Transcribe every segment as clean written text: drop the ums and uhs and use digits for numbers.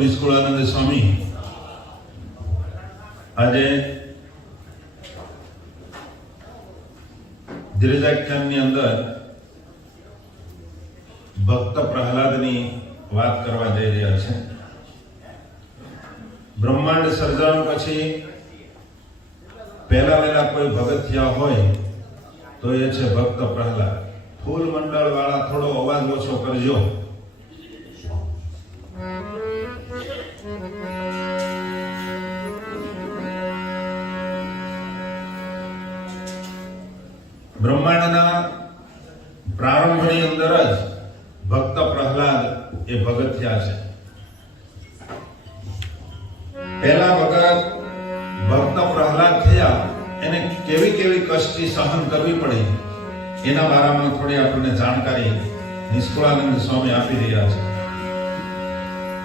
નિષ્કુળાનંદ સ્વામી આજે ધીરજાખ્યાનની અંદર ભક્ત પ્રહલાદની વાત કરવા જઈ રહ્યા છે. બ્રહ્માંડ સર્જાણ પછી પહેલા કોઈ ભગત થયા હોય તો એ છે ભક્ત પ્રહલાદ. ફૂલ મંડળ વાળા થોડો અવાજ ઓછો કરજો. બ્રહ્માંડના પ્રારંભની અંદર જ ભક્ત પ્રહલાદ એ ભગત થયા છે. પહેલા ભક્ત પ્રહલાદ થયા એને કેવી કેવી કષ્ટી સહન કરવી પડી એના બારામાં થોડી આપણને જાણકારી નિષ્કુળાનંદ સ્વામી આપી રહ્યા છે.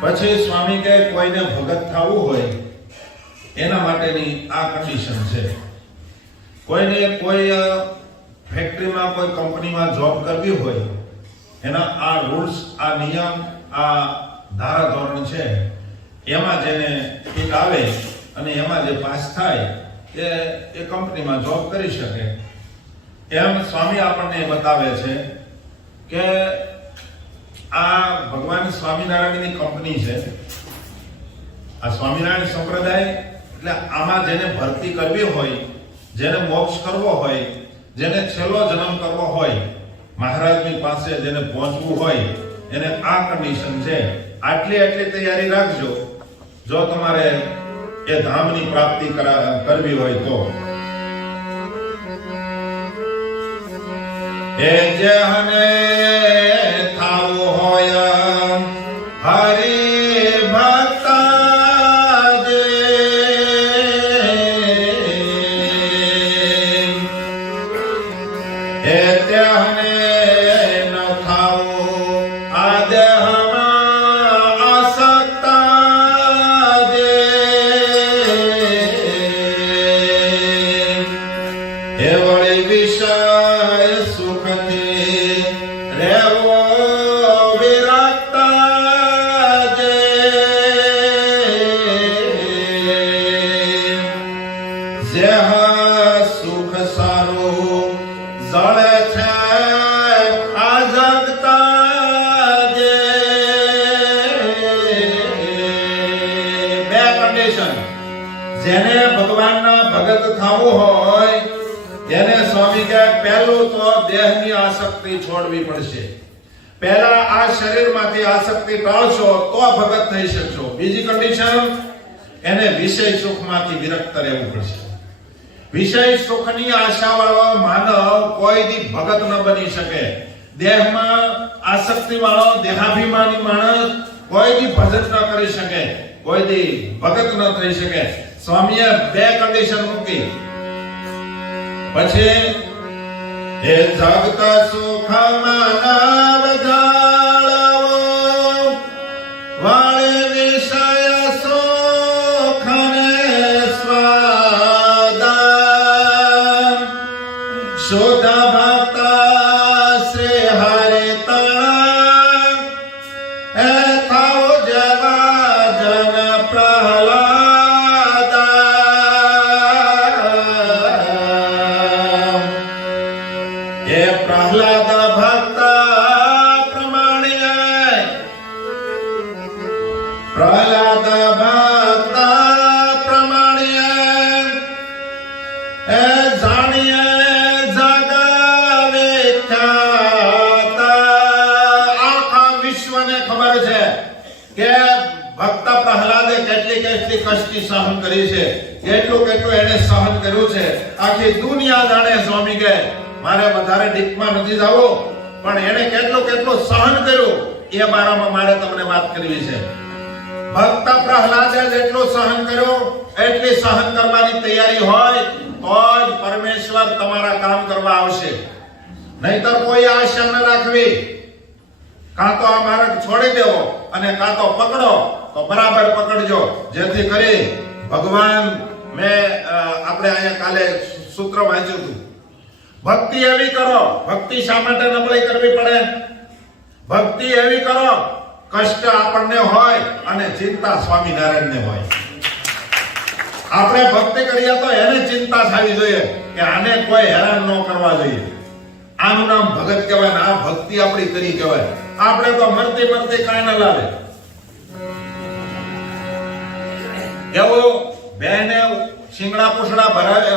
પછી સ્વામી કહે કોઈને ભગત થવું હોય એના માટેની આ કન્ડિશન છે. કોઈને કોઈ ફેક્ટરીમાં કોઈ કંપનીમાં જોબ કરવી હોય એના આ રૂલ્સ, આ નિયમ, આ ધારાધોરણ છે. એમાં જેને ઠીક આવે અને એમાં જે પાસ થાય એ કંપનીમાં જોબ કરી શકે. એમ સ્વામી આપણને બતાવે છે કે આ ભગવાન સ્વામિનારાયણની કંપની છે. આ સ્વામિનારાયણ સંપ્રદાય એટલે આમાં જેને ભરતી કરવી હોય, જેને મોક્ષ કરવો હોય, જેને છેલ્લો જન્મ કરવો હોય, મહારાજની પાસે જેને પહોંચવું હોય એને આ કન્ડિશન છે. આટલી તૈયારી રાખજો જો તમારે એ ધામની પ્રાપ્તિ કરવી હોય તો. એ જેને થાવું હોય હરિ જેને ભગવાનના ભગત થવું હોય એને સ્વામી કહે પહેલું તો દેહની આસક્તિ છોડવી પડશે. પહેલા આ શરીરમાંથી આસક્તિ ટાળશો તો ભગત થઈ શકશો. બીજી કન્ડિશન એને વિષય સુખમાંથી વિરક્ત રહેવું પડશે. વિષય સુખની આશાવાળો માનવ કોઈ દી ભગત ન બની શકે. દેહમાં આસક્તિ વાળો દેહાભિમાની માણસ કોઈ દી ભજન ન કરી શકે, કોઈ દી ભગત ન થઈ શકે. સ્વામીએ બે કન્ડિશન મૂકી. પછી એ જગત સુખ માનવ જાળવો વાળે વિષય સુખ ને સ્વાદ શુદ્ધ ભક્ત શ્રી હરિ તણ એ થાવ જવા જન પ્રહલાદ. પ્રહલાદ ભક્ત પ્રમાણે પ્રહલાદ ભક્ત પ્રમાણે એ જાણીએ જગવે ખ્યાત. આખા વિશ્વને ખબર છે કે ભક્ત પ્રહલાદે કેટલી કષ્ટી સહન કરી છે, કેટલું એને સહન કર્યું છે. આખી દુનિયા જાણે. સ્વામી કહે મારે વધારે ડીપમાં નથી જવું પણ એને કેટલું સહન કર્યું એ બારામાં મારે તમને વાત કરવી છે. ભક્ત પ્રહલાદે જેટલું સહન કર્યું એટલી સહન કરવાની તૈયારી હોય તો જ પરમેશ્વર તમારા કામ કરવા આવશે. નહીતર કોઈ આશા ન રાખવી. કાં તો આ માર્ગ છોડી દેવો અને કાં તો પકડો તો બરાબર પકડજો, જેથી કરી ભગવાન. મેં આપણે અહીંયા કાલે સૂત્ર વાંચ્યું હતું. ભક્તિ એવી કરો. ભક્તિ શા માટે નબળી કરવી પડે? ભક્તિ એવી કરો કષ્ટ આપણને હોય અને ચિંતા સ્વામિનારાયણને હોય. આપણે ભક્તિ કરીએ તો એને ચિંતા થવી જોઈએ કે આને કોઈ હેરાન ન કરવા જોઈએ. આનું નામ ભગત કહેવાય ને આ ભક્તિ આપણી કરી કહેવાય. આપણે તો મરતી મરતી કાંઈ ન લાવે. એવો બેને શિંગડા પૂછડા ભરાવે,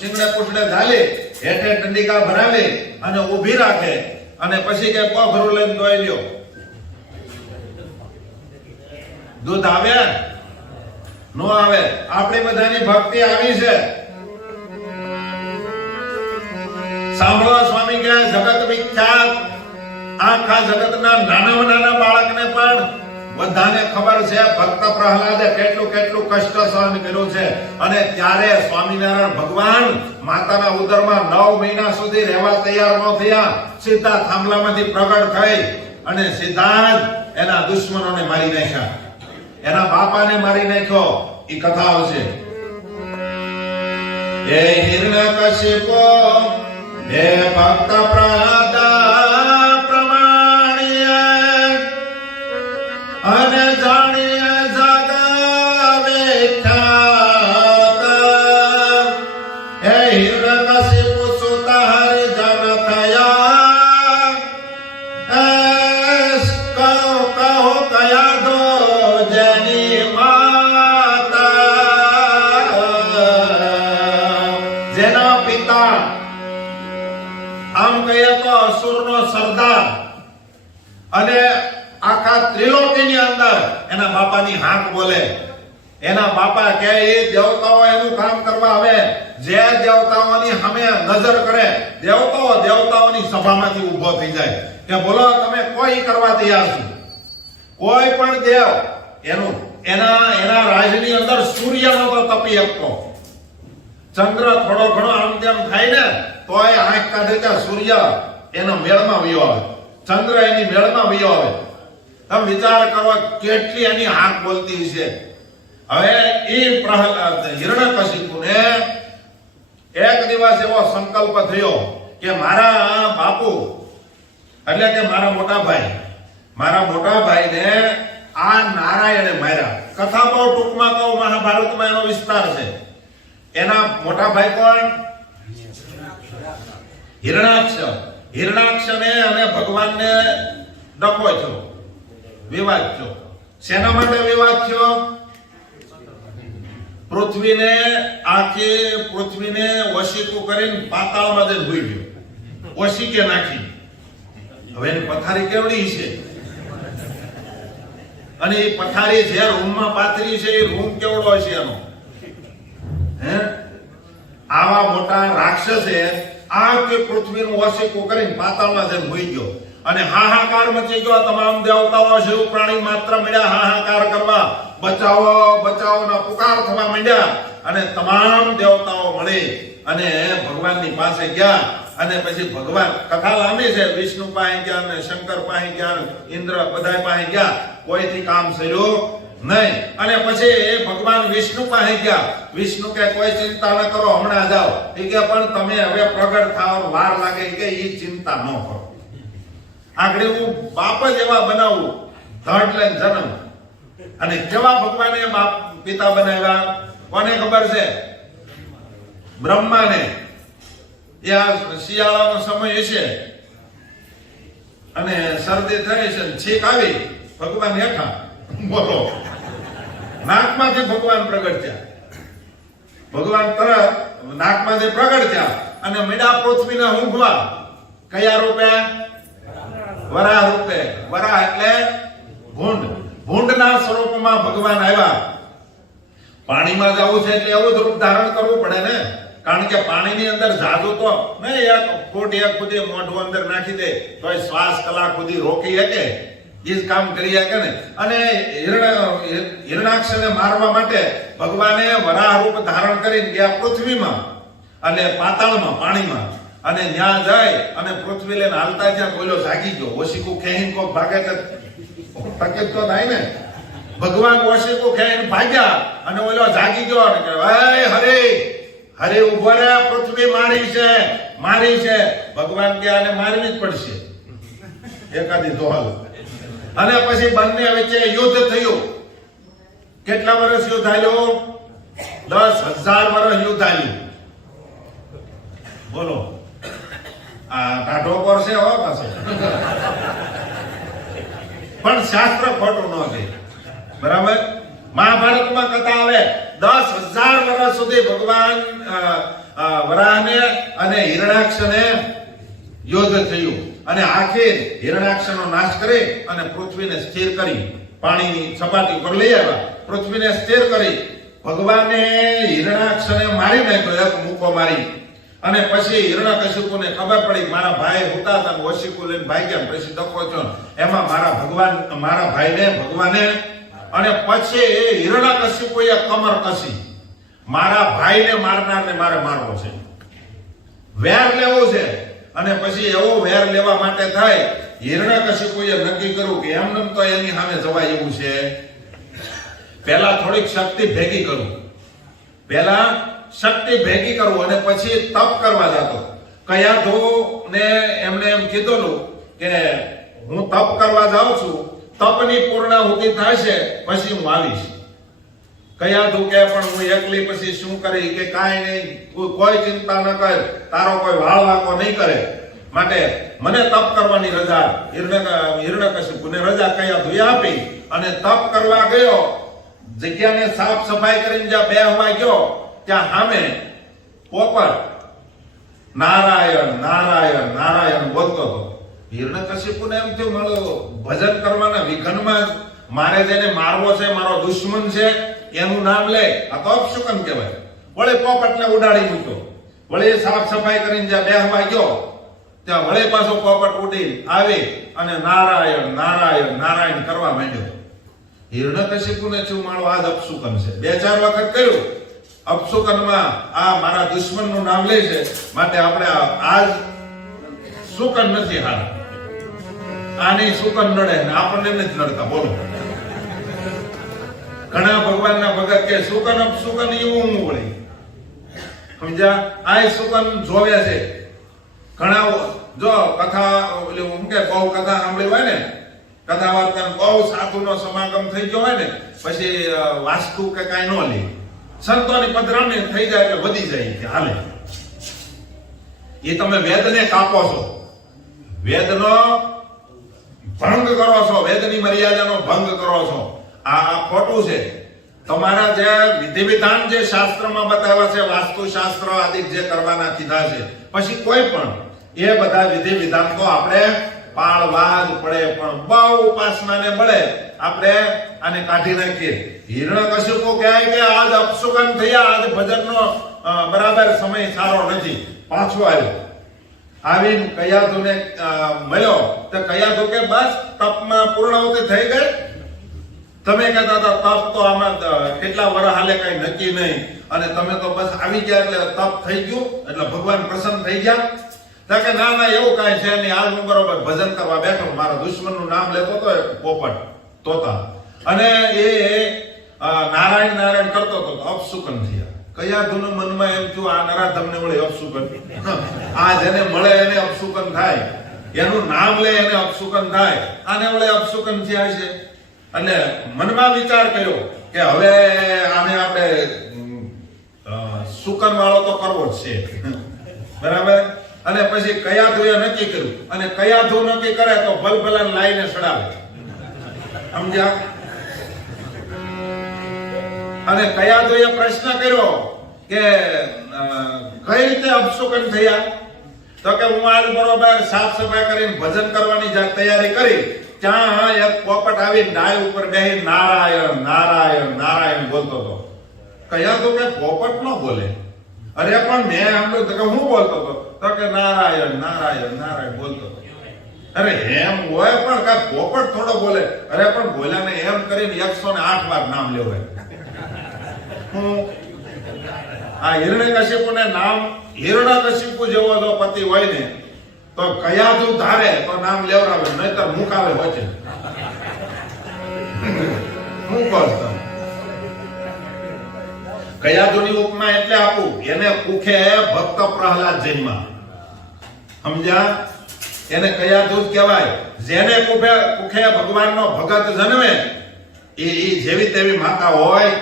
શિંગડા પૂછડે ઝાલે, હેઠે ટંડિકા ભરાવે અને ઊભી રાખે અને પછી કે પોખરું લઈને દોઈ લ્યો. દૂધ આવે નો આવે? આપણી બધાની ભક્તિ આવી છે. સાંભળો, સ્વામી કહે જગત વિખ્યાત, આખા જગતના નાના બાળકને પણ બધાને ખબર છે ભક્ત પ્રહલાદે કેટલું કેટલું કષ્ટ સહન કર્યું છે. અને ત્યારે સ્વામિનારાયણ ભગવાન માતાના ઉદરમાં 9 મહિના સુધી રહેવા તૈયાર ન થયા. સીધા થાંભલામાંથી પ્રગટ થઈ અને સીધા જ એના દુશ્મનોને મારી નાખ્યા, એના બાપાને મારી નાખ્યો. એ કથા આવશે. એ હિરણ્યકશિપો હે ભક્ત પ્રહલાદ પ્રમાણ્ય અને જાણીએ જગાવે ખ્યાત. હે હિરણ્યકશિપુ સુત હરિજન થયા, કહો કયા દો જેની જેના પિતા આમ કહીએ તો અસુરનો સરદાર અને આખા ત્રિલોકીની અંદર એના બાપાની હાક બોલે. એના બાપા કે એ દેવતાઓ એનું કામ કરવા આવે, જે દેવતાઓની સામે નજર કરે દેવતાઓની સભામાંથી ઊભો થઈ જાય કે બોલો તમે કોઈ કરવા તૈયાર છો? કોઈ પણ દેવ એના રાજની અંદર સૂર્ય નતો તપી શકતો. ચંદ્ર થોડો ઘણો આમ તેમ થાય ને તોય આંખ કાઢે ત્યાં સૂર્ય એનો મેળમાં વયો આવે, ચંદ્ર એની મેળમાં વયો આવે. તમે વિચાર કરો કેટલી એની હાક બોલતી છે. હવે એ પ્રહલાદ હિરણ્યકશિપુને એક દિવસ એવો સંકલ્પ થયો કે મારા બાપુ એટલે કે મારા મોટા ભાઈને આ નારાયણે માર્યા. કથા બહુ ટૂંકમાં કહું, મહાભારતમાં એનો વિસ્તાર છે. એના મોટા ભાઈ કોણ? હિરણાક્ષને અને ભગવાનને ડખો થયો, વિવાદ થયો. શેના માટે વિવાદ થયો? પૃથ્વીને વશીકું કરીને પાતાળમાં જઈને ભૂઈ ગયો, વશીકે નાખી. હવે એની પથારી કેવડી છે અને એ પથારી જે રૂમમાં પાથરી છે એ રૂમ કેવડો છે એનો? આવા મોટા રાક્ષસે આ કે પૃથ્વીનું વશીકું કરીને પાતાળમાં જઈને ભૂઈ ગયો અને હાહાકાર મચી ગયો. તમામ દેવતાઓ શિવ પ્રાણી માત્ર મળ્યા હાહાકાર કરવા, બચાવો બચાવોના પુકાર થવા માંડ્યા. અને તમામ દેવતાઓ મળી અને ભગવાનની પાસે ગયા. અને પછી ભગવાન, કથા લાંબી છે, વિષ્ણુ પાસે ગયા અને શંકર પાસે ગયા, ઇન્દ્ર બધા પાસે ગયા, કોઈથી કામ થયું નહીં. અને પછી ભગવાન વિષ્ણુ પાસે ગયા. વિષ્ણુ કે કોઈ ચિંતા ન કરો, હમણાં જાઓ. એ કે પણ તમે હવે પ્રગટ થવા વાર લાગે કે એ ચિંતા ન કરો. આગળ હું બાપ જ એવા બનાવું, ધડ લઈને જન્મ. અને કેવા ભગવાને બાપ પિતા બનાવ્યા કોને ખબર છે? બ્રહ્માને. આ શિયાળાનો સમય છે અને શરદી થઈ છે, છીક આવી, ભગવાન હેઠા બોલો, નાકમાંથી ભગવાન પ્રગટ થયા. ભગવાન તરત નાકમાંથી પ્રગટ થયા અને મીડા પૃથ્વીને ઊંઘવા. કયા રૂપે? વરાહ રૂપે. વરાહ એટલે ભૂંડના સ્વરૂપમાં ભગવાન આવ્યા. પાણીમાં જવું છે એટલે એવું જ રૂપ ધારણ કરવું પડે ને, કારણ કે પાણીની અંદર જાદુ તો નહીં. એક ફૂટ એક સુધી મોઢું અંદર નાખી દે તો શ્વાસ કલાક સુધી રોકી શકે, એ જ કામ કરી શકે ને. અને હિરણાક્ષને મારવા માટે ભગવાને વરાહ રૂપ ધારણ કરીને ગયા પૃથ્વીમાં અને પાતાળમાં, પાણીમાં. અને ત્યાં જાય અને પૃથ્વી લઈને હાલતા ત્યાં બોલ્યો જાગી ગયો. ઓશીકું ખેહીને કોક ભાગે તકલીફ તો થાય ને. ભગવાન ઓશીકું ખેહીને ભાગ્યા અને બોલ્યો જાગી ગયો અને કે હરે ઉભો રે, પૃથ્વી મારી છે. ભગવાન કે આને મારવી જ પડશે એકાદી દોહલ. અને પછી બંને વચ્ચે યુદ્ધ થયું. કેટલા વર્ષ યુદ્ધ હાલ્યું? 10,000 વર્ષ યુદ્ધ હાલ્યું. બોલો, આ ટાઢો કરશે હવે પાછો. પણ શાસ્ત્ર ખોટું ન કહે. બરાબર. મહાભારતમાં કથા આવે 10,000 વર્ષ સુધી ભગવાન વરાહને અને હિરણાક્ષને યુદ્ધ થયું અને આખરે હિરણાક્ષનો નાશ કરી અને પૃથ્વીને સ્થિર કરી, પાણીની સપાટી પર લઈ આવ્યા, પૃથ્વીને સ્થિર કરી. ભગવાને હિરણાક્ષને મારી નાખ્યો, એક મૂકો મારી. અને પછી હિરણ્યકશિપુને ખબર પડી મારા ભાઈ હોતા હતા, વશિકુ લઈને ભાગ્યા. પછી દખો છો એમાં મારા ભાઈને ભગવાને, અને પછી હિરણ્યકશિપુએ કમર કસી, મારા ભાઈને મારનારને મારે મારવો છે, વેર લેવો છે. અને પછી એવો વેર લેવા માટે થાય, હિરણ્યકશિપુએ નક્કી કર્યું કે એમને તો એની સામે જવાય એવું છે. પહેલા થોડીક શક્તિ ભેગી કરું, અને પછી તપ કરવા જતો. કયાધુને એમને એમ કીધું કે હું તપ કરવા જાઉં છું, તપની પૂર્ણાહુતિ થશે પછી હું આવીશ. કયાધુ કે પણ હું એકલી પછી શું કરી? કે કાંઈ નહીં, કોઈ ચિંતા ન કર, તારો કોઈ વાળ વાકો નહીં કરે, માટે મને તપ કરવાની રજા. હિરણ્યકશિપુને રજા કયાધુએ આપી અને તપ કરવા ગયો. જગ્યાને સાફ સફાઈ કરીને જ્યાં બેહવા ગયો ત્યાં સામે પોપટ નારાયણ નારાયણ નારાયણ બોલતો હતો. હિરણ્યકશિપુને એમ થયું મારો ભજન કરવાના વિઘનમાં મારે જેને મારવો છે, મારો દુશ્મન છે, એનું નામ લે, આ તો અપશુકન કહેવાય. વળે પોપટને ઉડાડી મૂક્યો. વળે સાફ સફાઈ કરીને જ્યાં બેહવા ગયો ત્યાં વળે પાછો પોપટ ઉડી આવે અને નારાયણ નારાયણ નારાયણ કરવા માંડ્યો. હિરણ્યકશિપુને શું મારો આજ અપશુકન છે. 2-4 વખત કહ્યું અપશુકનમાં આ મારા દુશ્મનનું નામ લે છે, માટે આપણે આજ શુકન નથી હારા, આની શુકન નડે ને આપણને નથી નડતા. બોલો. ઘણા ભગવાનના ભગત કે શુકન અપશુકન એવું હું વળી સમજ્યા. આ શુકન જોવે છે. ઘણા જો કથા હું કે બહુ કથા સાંભળી હોય ને, કથા વાર્તા બહુ સાધુનો સમાગમ થઈ ગયો હોય ને, પછી વાસ્તુ કે કાંઈ ન લે, સંતોની પધરામણી થઈ જાય એટલે વધી જાય કે હાલે. એ તમે વેદને કાપો છો, વેદનો ભંગ કરો છો, વેદની મર્યાદાનો ભંગ કરો છો. આ ખોટું છે. તમારા જે વિધિ વિધાન જે શાસ્ત્રમાં બતાવ્યા છે, વાસ્તુ શાસ્ત્ર આદિ જે કરવાના કીધા છે, પછી કોઈ પણ એ બધા વિધિ વિધાન તો આપણે પાળવા જ પડે. પણ બહુ ઉપાસનાને બળે આપણે આને કાઢી નાખીએ. હિરણ્યકશિપુ કહે કે આજ અપશુકન થયા, આજ ભજનનો બરાબર સમય સારો નથી. પાછો આવ્યો, આવીને કયાધુને મળ્યો તો કયાધુ કે બસ તપમાં પૂર્ણાહુતિ થઈ ગઈ. તમે કહેતા હતા તપ તો આમાં કેટલા વર્ષ હાલે કઈ નક્કી નહીં, અને તમે તો બસ આવી ગયા એટલે તપ થઈ ગયું, એટલે ભગવાન પ્રસન્ન થઈ ગયા. કે ના ના એવું કાંઈ છે નહીં, આજ હું બરોબર ભજન કરવા બેઠો, મારા દુશ્મનનું નામ લેતો હતો પોપટ તોતા, અને એ નારાયણ નારાયણ કરતો હતો, અપશુકન થયા. કયાધુના મનમાં એમ થયું આ નરાધમને વળે અપશુકન, આ જેને મળે એને અપશુકન થાય, એનું નામ લે એને અપશુકન થાય, આને વળે અપશુકન થયા છે. એટલે મનમાં વિચાર કર્યો કે હવે આને આપણે શુકન વાળો તો કરવો જ છે. બરાબર. અને પછી કયાધુએ નક્કી કર્યું, અને કયાધુ નક્કી કરે તો ભલભલાને લાઈને સડાવે. સમજ્યા? અને કયાધુએ પ્રશ્ન કર્યો કે કઈ રીતે અપશુકન થયા? તો કે હું આજ બરોબર સાફ સફાઈ કરીને ભજન કરવાની તૈયારી કરી, ત્યાં એક પોપટ આવી ડાય ઉપર બેહી નારાયણ નારાયણ નારાયણ બોલતો હતો. કયાધુ કે પોપટ ન બોલે. અરે પણ મેં સાંભળ્યું કે હું બોલતો હતો? તો કે નારાયણ નારાયણ નારાયણ બોલતો હતો. અરે એમ હોય પણ કા પોપટ થોડો બોલે? અરે પણ બોલ્યા ને એમ કરીને 108 વાર નામ લેવાય. હું આ હિરણ્યકશિપુને નામ, હિરણ્યકશિપુ જેવો જો પતિ હોય ને તો કયાધુ ધારે તો નામ લેવડાવે, નહીતર મુકાવે વચ્ચે. હું કહું કયાધુની ઉપમા એટલે આપું, એને કુખે ભક્ત પ્રહલાદ જન્મા. સમજ્યા? એને કયાધુ જ કહેવાય. જેને કુખે ભગવાનનો ભગત જન્મે એ જેવી તેવી માતા હોય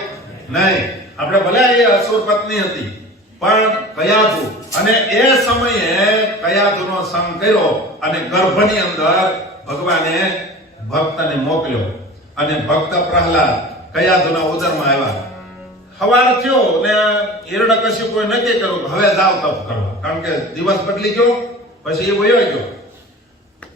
નહીં. આપણે ભલે એ અસુર પત્ની હતી, પણ કયાધુ અને એ સમયે કયાધુનો સંગ કર્યો અને ગર્ભની અંદર ભગવાને ભક્તને મોકલ્યો અને ભક્ત પ્રહલાદ કયાધુના ઉદરમાં આવ્યા. સવાર થયો ને હિરણ્યકશિપુએ નક્કી કર્યું કે હવે જાવ તપ કરવા, કારણ કે દિવસ બદલી ગયો. પછી એ વયો ગયો.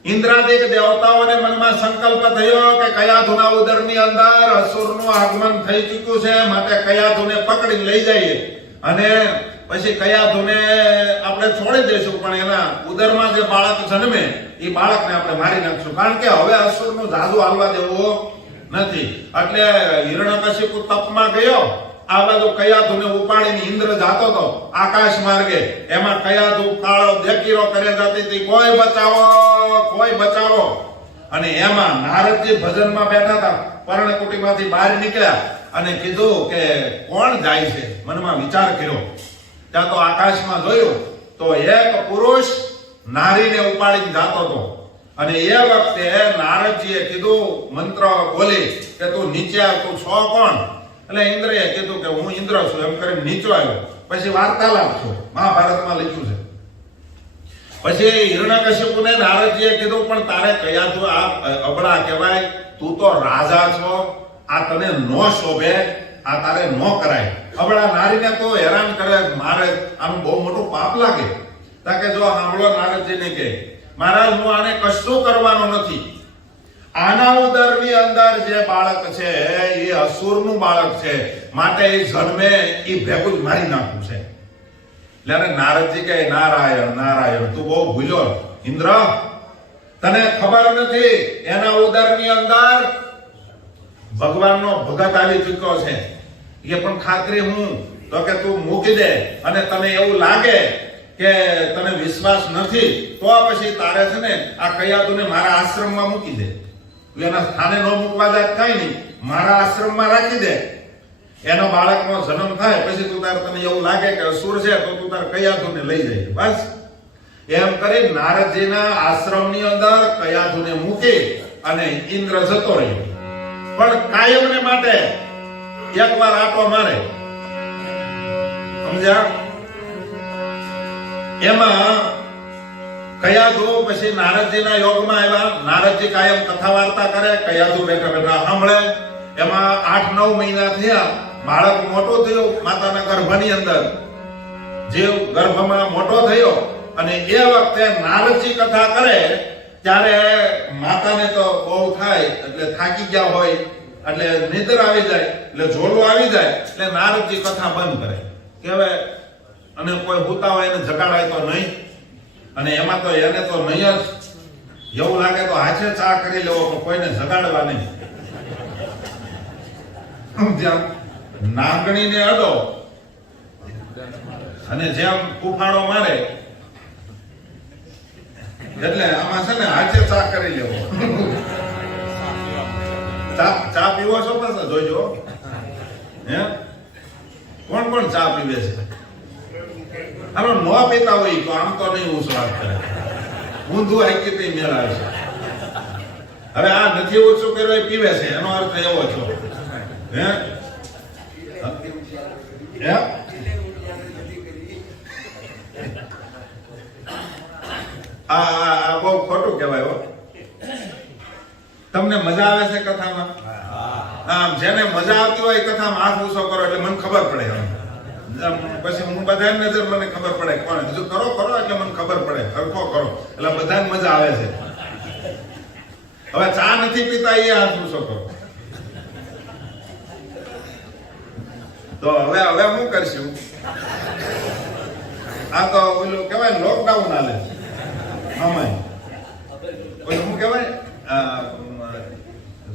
ઇન્દ્રાદિક દેવતાઓને મનમાં સંકલ્પ થયો કે કયાધુના ઉદરની અંદર અસુરનું આગમન થઈ ચૂક્યું છે, માટે કયાધુને પકડીને લઈ જઈએ અને પછી કયાધુને આપણે છોડી દઈશું, પણ એના ઉદરમાં જે બાળક જન્મે એ બાળકને આપણે મારી નાખશું, કારણ કે હવે અસુરનું જાદુ હાલવા દેવો નથી. એટલે હિરણ્યકશિપુ તપમાં ગયો. આ બાજુ કયાધુને ઉપાડીને ઇન્દ્ર જાતો હતો આકાશ માર્ગે. એમાં કયાધુ કાળો દેકીરો કરે જતી હતી, કોઈ બચાવો, કોઈ બચાવો. અને એમાં નારદજી ભજનમાં બેઠા હતા. પર્ણકુટીમાંથી બહાર નીકળ્યા અને કીધું કે કોણ જાય છે. મનમાં વિચાર કર્યો. ત્યાં તો આકાશમાં જોયું તો એક પુરુષ નારીને ઉપાડીને જાતો હતો. અને એ વખતે નારદજીએ કીધું, મંત્ર બોલી કે તું નીચે આવ, તું છો કોણ? એટલે ઇન્દ્રએ કીધું કે હું ઇન્દ્ર છું. એમ કરીને નીચો આવ્યો. પછી વાર્તાલાપ છો, મહાભારતમાં લખ્યું છે. પછી હિરણ્યકશિપુને નારદજીએ કીધું, પણ તારે કયાધુ આ અબળા કહેવાય, તું તો રાજા છો, આ તને નો શોભે, આ તારે નો કરાય. અબળા નારીને તો હેરાન કરે, મારે આનું બહુ મોટું પાપ લાગે. તાકે જો સાંભળો નારદજીને કે મહારાજ, હું આને કશું કરવાનો નથી. આના ઉદરની અંદર જે બાળક છે એ અસુરનું બાળક છે, માટે એ જન્મે એ ભેગું જ મારી નાખવું છે. એટલે નારદજી કહે, નારાયણ નારાયણ, તું બહુ ભૂલ્યો ઇન્દ્ર, તને ખબર નથી એના ઉદરની અંદર ભગવાનનો ભગત આવી ચૂક્યો છે. એ પણ ખાતરી હું તો કે તું મૂકી દે, અને તને એવું લાગે કે તને વિશ્વાસ નથી તો પછી તારે છે ને આ કયાધુને મારા આશ્રમમાં મૂકી દે. એના સ્થાને ન મૂકવા જાય કઈ નહીં, મારા આશ્રમમાં રાખી દે. એનો બાળકનો જન્મ થાય પછી તું તારે, તને એવું લાગે કે અસુર છે તો તું તારે કયાધુને લઈ જાય. બસ એમ કરી નારદજીના આશ્રમની અંદર કયાધુને મૂકી અને ઇન્દ્ર જતો રહ્યો. પણ કાયમને માટે એકવાર આટો મારે, સમજ્યા? એમાં કયાધુ પછી નારદજીના યોગમાં આવ્યા. નારદજી કાયમ કથા વાર્તા કરે, કયાધુ બેઠા બેઠા સાંભળે. એમાં 8-9 મહિના થયા, બાળક મોટો થયો માતાના ગર્ભની અંદર. જે ગર્ભમાં મોટો થયો અને એ વખતે નારદજી કથા કરે ત્યારે માતાને તો બહુ થાય, એટલે થાકી ગયા હોય, એટલે નિદ્ર આવી જાય, એટલે ઝોલું આવી જાય. એટલે નારદજી કથા બંધ કરે કે હવે, અને કોઈ હુતા હોય એને જગાડાય તો નહીં. અને એમાં તો એને તો નહીં જ, એવું લાગે તો હાથે ચા કરી લેવો, પણ કોઈને જગાડવા નહીં. નાગણીને અડો અને જેમ કુફાડો મારે, એટલે આમાં છે ને હાથે ચા કરી લેવો. ચા પીવો છો પાછા જોઈજો. હે, કોણ કોણ ચા પીવે છે? હાલો, ન પીતા હોય તો આમ તો નહીં ઉછવાટ કરે, ઊંધું હાકી કઈ મેળાવે છે. હવે આ નથી ઓછું કર્યો એ પીવે છે, એનો અર્થ એવો છો. હે, આ બહુ ખોટું કહેવાય હો. તમને મજા આવે છે કથામાં? જેને મજા આવતી હોય કથામાં હાથ ઊંચો કરો એટલે મને ખબર પડે. પછી હું બધા નજર મને ખબર પડે કોણ બીજું કરો કરો એટલે મને ખબર પડે, હરખો કરો એટલે બધાને મજા આવે છે. હવે ચા નથી પીતા એ હાથ ઊંચો કરો. તો હવે શું કરશું? આ તો ઓલું કહેવાય લોકડાઉન હાલે. આમાં ઓલું શું કહેવાય,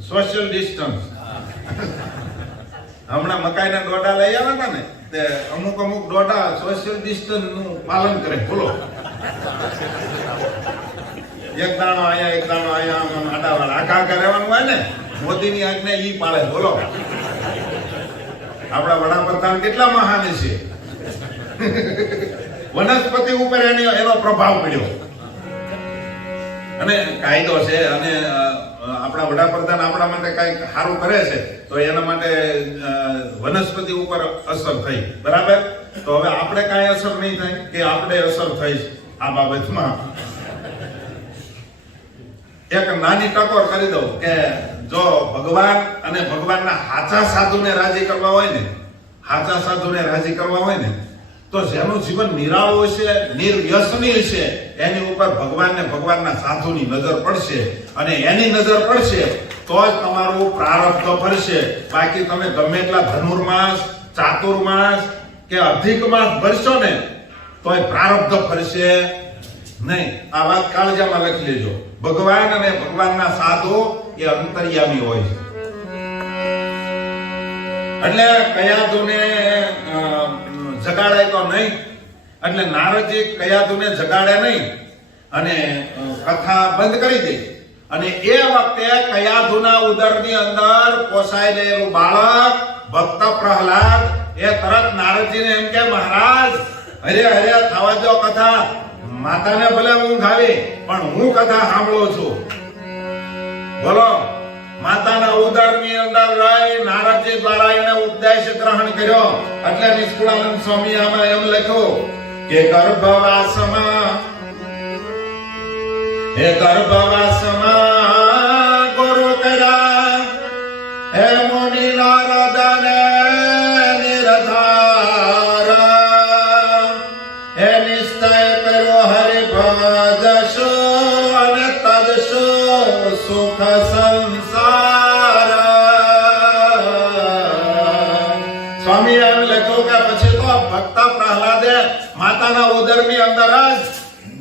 સોશિયલ ડિસ્ટન્સ. હમણાં મકાઈના દોડા લઈ આવ્યા ને, તે અમુક દોડા સોશિયલ ડિસ્ટન્સ નું પાલન કરે. બોલો, એક દાણો અહીંયા એક દાણો અહીંયા, આડા આખા રહેવાનું હોય ને, મોદીની આજ્ઞા ઈ પાળે. બોલો, આપણા વડાપ્રધાન કેટલા મહાન છે. વનસ્પતિ ઉપર એનો પ્રભાવ પડ્યો અને કાયદો છે. અને આપણા વડાપ્રધાન આપણા માટે કઈક સારું કરે છે તો એના માટે વનસ્પતિ ઉપર અસર થઈ. બરાબર? તો હવે આપણે કાંઈ અસર નહીં થાય કે આપણે અસર થઈ છે આ બાબતમાં? એક નાની ટકોર કરી દઉં કે જો ભગવાન અને ભગવાનના સાચા સાધુને રાજી કરવા હોય ને, સાચા સાધુને રાજી કરવા હોય ને, તો જેનું જીવન નિરાળું છે, નિર્વ્યસની છે, એની ઉપર ભગવાન ને ભગવાનના સાધુની નજર પડશે અને એની નજર પડશે તો જ તમારું પ્રારબ્ધ ફરશે. બાકી તમે ગમે એટલા ધનુર્માસ, ચાતુર્માસ કે અધિક માસ ભરશો ને તોય પ્રારબ્ધ ફરશે નહીં. આ વાત કાળજામાં લખી લેજો. ભગવાન અને ભગવાનના સાધુ એ અંતર્યામી હોય છે. એટલે કયાધુને જગાડાય તો નહીં, એટલે નારદજી કયાધુને જગાડે નહીં અને કથા બંધ કરી દે. અને એ વખતે કયાધુના ઉદરની અંદર પોસાયેલું બાળક ભક્ત પ્રહલાદ એ તરત નારદજીને એમ કે મહારાજ હરે હરે થવા દો કથા, માતાને ભલે ઊંઘ આવી પણ હું કથા સાંભળું છું. બોલો, માતાના ઉદરની અંદર રહી નારદજી દ્વારા એને ઉપદેશ ગ્રહણ કર્યો. એટલે નિષ્કુળાનંદ સ્વામી આમાં એમ લખ્યું કે ગર્ભવાસમાં ગુરુ કર્યા હે મુનિ નારદને નિરધાર, હે નિશ્ચય કર્યો હરિ ભજશો અને તજશો સુખ સંસાર. સ્વામી એમ લખ્યું કે પછી તો ભક્ત પ્રહલાદે માતાના ઉદરની અંદર જ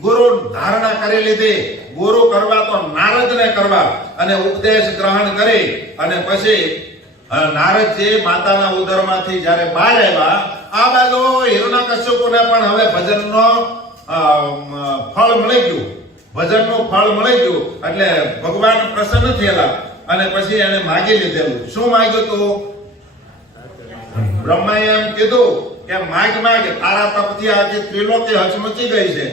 ગુરુ ધારણા કરી લીધી. ગુરુ કરવા તો નારદને કરવા અને ઉપદેશ ગ્રહણ કરી અને પછી નારદજી માતાના ઉદરમાંથી જ્યારે બહાર આવ્યા, આ બાજુ હિરણ્યકશ્યપુને પણ હવે ભજનનો ફળ મળી ગયું. ભજનનું ફળ મળી ગયું એટલે ભગવાન પ્રસન્ન થયેલા અને પછી એને માગી લીધેલું. શું માગ્યું તું? બ્રહ્માએ એમ કીધું કે માગ તારા તપથી આખી ત્રિલોકી હચમચી ગઈ છે.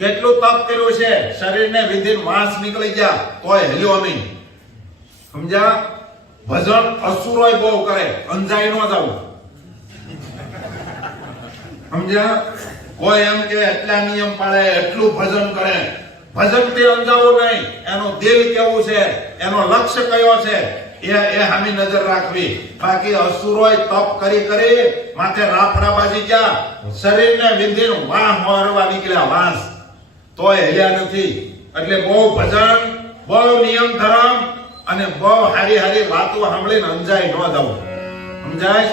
કેટલું તપ કર્યું છે, શરીરને વિધિન વાસ નીકળી ગયા તોય હેલ્યો નહીં. સમજ્યા? ભજન અસુરોય બહુ કરે, અંજાઈ ન જાવ. સમજ્યા? કોઈ એમ કે એટલા નિયમ પાળે, એટલું ભજન કરે, ભજન થી અંજાવું નહીં. એનું દિલ કેવું છે, એનો લક્ષ્ય કયો છે એ સામી નજર રાખવી. બાકી અસુરોય તપ કરી માથે રાફડા બાજી ગયા, શરીરને વિધિન વાહ મારવા નીકળ્યા વાસ તોય હેલ્યા નથી. એટલે બહુ ભજન, બહુ નિયમ ધર્મ અને બહુ હારી વાતો સાંભળીને અંજાય ન જવું. સમજાય?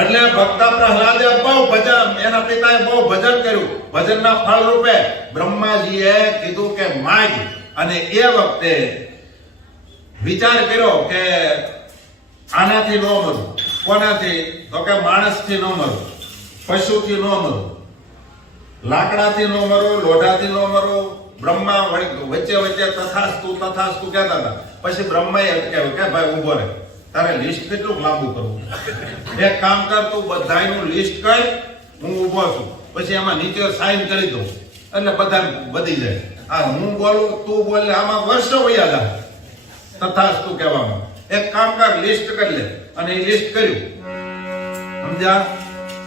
એટલે ભક્ત પ્રહલાદે બહુ ભજન, એના પિતાએ બહુ ભજન કર્યું. ભજનના ફળ રૂપે બ્રહ્માજીએ કીધું કે માગ. અને એ વખતે વિચાર કર્યો કે આનાથી ન મરું. કોનાથી? તો કે માણસથી ન મરું, પશુથી ન મરું, લાકડાથી ન મરું, લોઢાથી ન મરું. બ્રહ્મા વચ્ચે તથાસ્તુ કહેતા હતા. પછી બ્રહ્માએ અટકાવ્યું કે ભાઈ ઉભો રહે, તારે લિસ્ટ કેટલું લાંબુ કરવું? એક કામ કર, તું બધાયનું લિસ્ટ કર, હું ઉભો છું. પછી એમાં નીચે સાઈન કરી દઉં એટલે બધા વધી જાય. આ હું બોલું, તું બોલે, આમાં વર્ષો વયા જાય તથાસ્તુ કહેવામાં. એક કામ કર, લિસ્ટ કરી લે. અને એ લિસ્ટ કર્યું. સમજ્યા?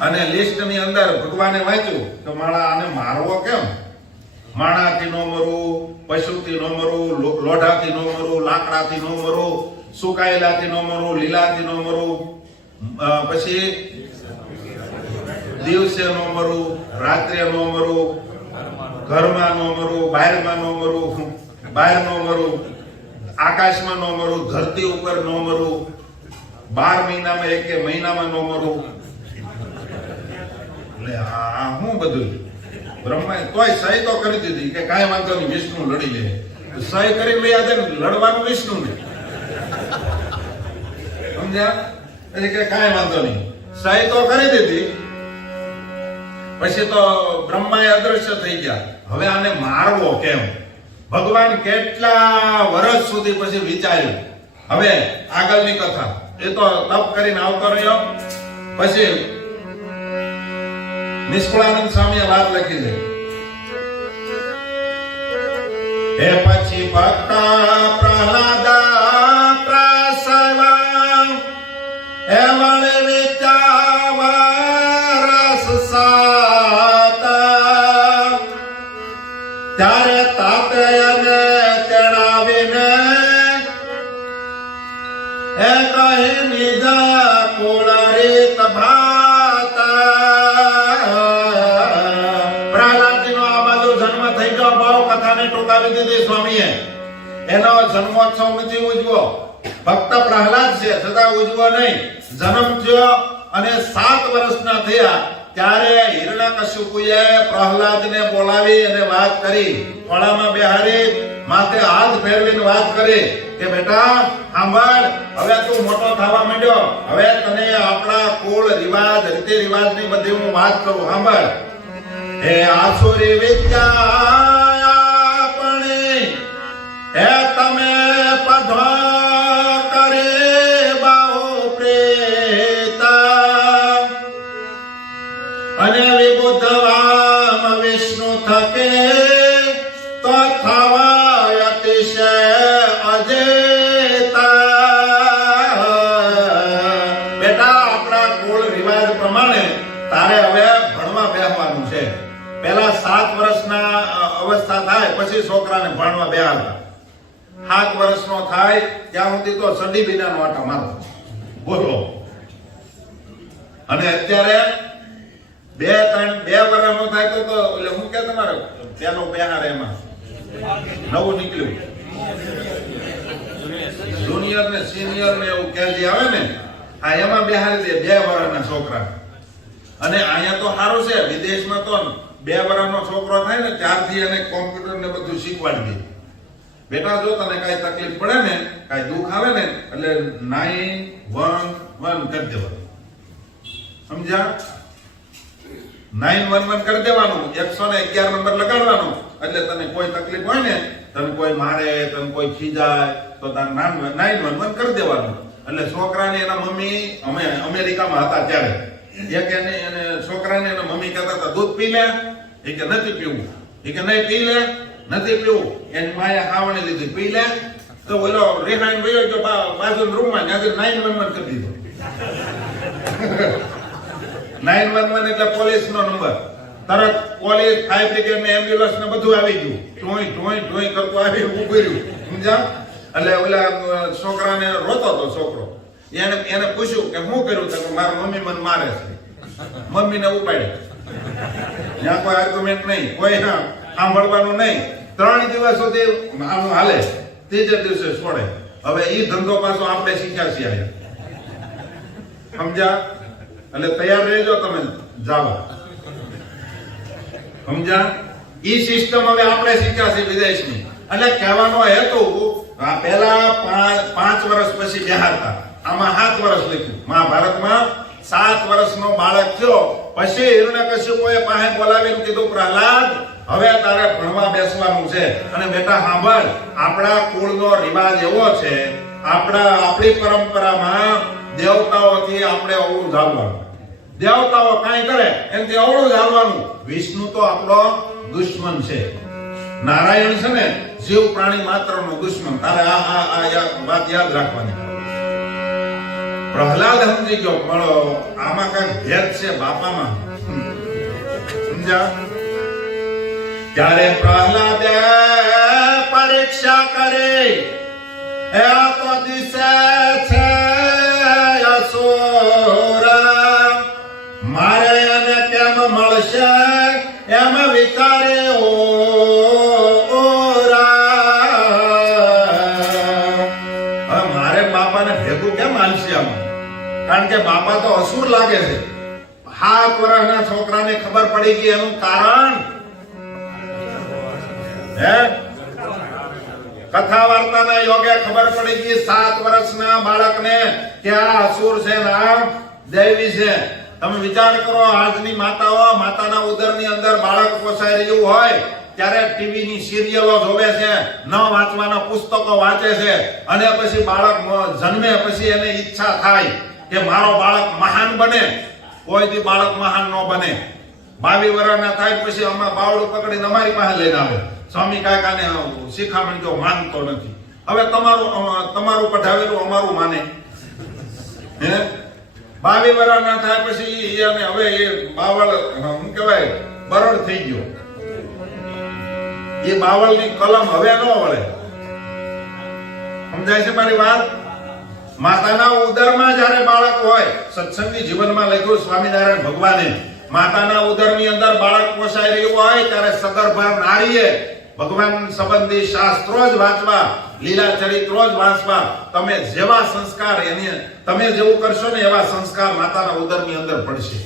અને લિસ્ટ ની અંદર ભગવાને વાંચ્યું કે માળા આને મારવો કેમ? માણાથી નો મરવું, પશુથી નો મરવું, લોઢાથી નો મરવું, લાકડાથી નો મરવું, સુકાયેલાથી નો મરવું, લીલાથી નો મરવું, પછી દિવસે નો મરવું, રાત્રે નો મરવું, ઘરમાં નો મરવું, બહારમાં નો મરવું, બહાર નો મરવું, આકાશમાં નો મરવું, ધરતી ઉપર નો મરવું, 12 મહિનામાં એક મહિનામાં નો મરવું. એટલે આ હું બધું બ્રહ્માએ તોય સહી તો કરી દીધી કે કાંઈ વાંધો નહીં, વિષ્ણુ લડી લે. સહી કરી લઈ આજે લડવાનું વિષ્ણુ ને. સમજ્યા? એટલે કે કાંઈ વાંધો નહીં, સહી તો કરી દીધી. પછી તો બ્રહ્માએ અદ્રશ્ય થઈ ગયા. હવે આને મારવો કેમ? ભગવાન કેટલા વર્ષ સુધી પછી વિચાર્યું. હવે આગળની કથા એ તો તપ કરીને આવતો રહ્યો. પછી નિષ્કુળાનંદ સ્વામીએ વાત લખી છે. એ પછી ભક્ત પ્રહલાદ પ્રસવા એ વળે વિચાવા બોલાવી દીધી સ્વામીએ. એનો જન્મોત્સવ નથી ઉજવો. ભક્ત પ્રહલાદ છે છતાં ઉજવો નહીં. જન્મ થયો અને 7 વર્ષના થયા ત્યારે હિરણ્યકશિપુએ પ્રહલાદને બોલાવી અને વાત કરી. ખોળામાં બેહારી માથે હાથ ફેરવીને વાત કરી કે બેટા સાંભળ, હવે તું મોટો થવા માંડ્યો, હવે તને આપણા કુળ રિવાજ રીતિ રિવાજની બધી હું વાત કરું, સાંભળ. હે આસુરી વિદ્યા પણ હે તમે પધો કરે બાહુ પ્રેતા અને વિબુદ્ધવામ વિષ્ણુ થકે તો થવા અતિશય અજેતા. બેટા આપણા કુળ રિવાજ પ્રમાણે તારે હવે ભણવા બેસવાનું છે. પહેલા 7 વર્ષના અવસ્થા થાય પછી છોકરાને ભણવા બેહાડતા. 7 વર્ષનો થાય ત્યાં સુધી તો સડી બીનાનો આટા મારો બોલો. અને અત્યારે 2 વર્ષનો થાય તો એટલે હું કે તમારે પેલો બેહાડે એમાં નવું નીકળ્યું જુનિયર ને સિનિયર ને એવું કેજી આવે ને, આ એમાં બેહાડી દે 2 વર્ષના છોકરા. અને અહીંયા તો સારું છે, વિદેશમાં તો 2 વર્ષનો છોકરો થાય ને ત્યારથી એને કોમ્પ્યુટર ને બધું શીખવાડી દે. બેટા જો તને કઈ તકલીફ પડે ને, કઈ દુઃખ આવે ને એટલે 911 કરી દેવાનું. સમજ્યા? 911 કરી દેવાનું, 111 નંબર લગાડવાનો. એટલે તને કોઈ તકલીફ હોય ને, તને કોઈ મારે, તને કોઈ ખીજાય તો તારે 911 કરી દેવાનું. એટલે છોકરાને એના મમ્મી, અમે અમેરિકામાં હતા ત્યારે એક એને છોકરાને એના મમ્મી કહેતા હતા દૂધ પી લે, એ કે નથી પીવું, એ કે નહીં પી લે, નથી પીવું. એની માએ ખાવાની લીધી, પી લે. તો ઓલો રેહાઈ વયો ગયો બાજુના રૂમમાં, ત્યાંથી 911 કરી દીધો. 911 એટલે પોલીસનો નંબર. તરત પોલીસ, ફાયર બ્રિગેડ ને એમ્બ્યુલન્સ ને બધું આવી ગયું. ટોઈ કરતું આવી ઉભું રહ્યું. સમજ્યા? એટલે ઓલા છોકરાને રોતો હતો છોકરો. એને પૂછ્યું કે શું કર્યું? તો મારા મમ્મી મને મારે છે. મમ્મીને ઉપાડ્યા. ત્યાં કોઈ આર્ગ્યુમેન્ટ નહીં, કોઈ સાંભળવાનું નહીં. 3 દિવસ સુધી આનું હાલે, 3 દિવસે છોડે. હવે એ ધંધો પાછો આપણે શીખ્યા છીએ. સમજ્યા? એટલે તૈયાર રહેજો તમે જાઓ. સમજ્યા? ઈ સિસ્ટમ હવે આપણે શીખ્યા છે વિદેશની. એટલે કહેવાનો હેતુ આ પહેલા 5 વર્ષ પછી બેહારતા. આમાં 7 વર્ષ લખ્યું. મહાભારતમાં 7 વર્ષનો બાળક થયો પછી હિરણ્યકશિપુએ પાસે બોલાવીને કીધું પ્રહલાદ હવે તારે ભણવા બેસવાનું છે. અને બેટા સાંભળ, આપણા કુળનો રિવાજ એવો છે, આપણી પરંપરામાં દેવતાઓથી આપણે અવળું ઝાલવાનું. દેવતાઓ કાંઈ કરે એનાથી અવળું ઝાલવાનું. વિષ્ણુ તો આપણો દુશ્મન છે. નારાયણ છે ને જીવ પ્રાણી માત્રનો દુશ્મન. તારે આ વાત યાદ રાખવાની. પ્રહલાદ સમજી ગયો પણ આમાં કઈ ભેદ છે બાપામાં. સમજ્યા? ત્યારે પ્રહલાદે પરીક્ષા કરી, એ તો દિશે છે અસુર, મારે એને કેમ મળશે એમ વિચારે મારે બાપાને ભેગું કેમ હાલશે આમાં? કારણ કે બાપા તો અસુર લાગે છે. 7 વર્ષના છોકરાને ખબર પડી ગઈ એનું કારણ. કથા વાર્તાના યોગે ખબર પડી ગઈ 7 વર્ષના બાળકને કે આ અસુર છે ને આ દૈવી છે. તમે વિચાર કરો, આજની માતાના ઉદરની અંદર બાળક પોસાઈ રહ્યું હોય ત્યારે ટીવી ની સિરિયલો જોવે છે, ન વાંચવાના પુસ્તકો વાંચે છે. અને પછી બાળક જન્મે પછી એને ઈચ્છા થાય કે મારો બાળક મહાન બને. કોઈ દી બાળક મહાન ન બને. 22 વર્ષના થાય પછી અમે બાવડું પકડીને અમારી પાસે લઈને આવે, સ્વામી કાકાને શિખામણ જો માનતો નથી. હવે તમારું પઢાવેલું અમારું માને. 22 વર્ષના થાય પછી એને હવે એ બાવળ શું કહેવાય બરડ થઈ ગયો. એ બાવળની કલમ હવે ન વળે. સમજાય છે મારી વાત? માતાના ઉદરમાં જ્યારે બાળક હોય, સત્સંગી જીવનમાં લખ્યું સ્વામિનારાયણ ભગવાને, માતાના ઉદરની અંદર બાળક પોસાઈ રહ્યું હોય ત્યારે સગર્ભા નારીએ ભગવાન સંબંધી શાસ્ત્રો જ વાંચવા, લીલા ચરિત્રો જ વાંચવા. તમે જેવા સંસ્કાર તમે જેવું કરશો ને એવા સંસ્કાર માતાના ઉદરની અંદર પડશે.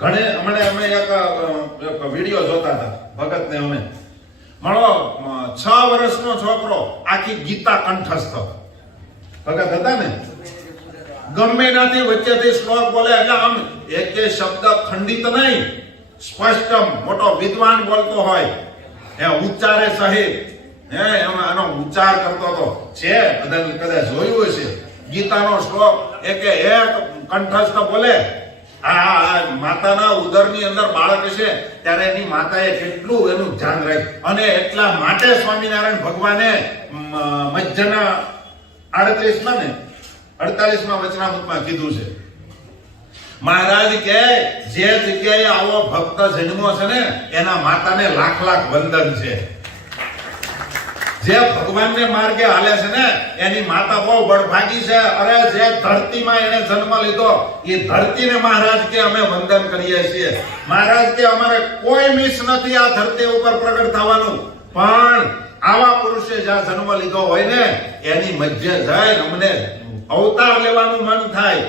અમે એક વિડીયો જોતા હતા ભગતને. અમે મળો 6 વર્ષનો છોકરો આખી ગીતા કંઠસ્થ ભગત હતા ને, ગમે નાથી વચ્ચેથી શ્લોક બોલે એટલે આમ એક શબ્દ ખંડિત નહીં, સ્પષ્ટ મોટો વિદ્વાન બોલતો હોય, એ ઉચ્ચારે સહિત આનો ઉચ્ચાર કરતો હતો. છે બધાને કદાચ જોયું હશે, ગીતાનો શ્લોક એક કંઠસ્થ બોલે. આ માતાના ઉદરની અંદર બાળક છે ત્યારે એની માતાએ કેટલું એનું ધ્યાન રાખ્યું. અને એટલા માટે સ્વામિનારાયણ ભગવાને મધ્યના 48માં વચનામૃતમાં કીધું છે, મહારાજ કે જે જગ્યાએ આવો ભક્ત જન્મો છે ને એના માતાને લાખ લાખ વંદન છે. જે ભગવાનને માર્ગે હાલે છે ને એની માતા બહુ બળભાગી છે. અરે જે ધરતીમાં એને જન્મ લીધો એ ધરતીને મહારાજ કે અમે વંદન કરીએ છીએ. મહારાજ કે અમારે કોઈ મિસ નથી આ ધરતી ઉપર પ્રગટ થવાનું, પણ આવા પુરુષે જ્યાં જન્મ લીધો હોય ને એની મધ્ય જાય અમને અવતાર લેવાનું મન થાય.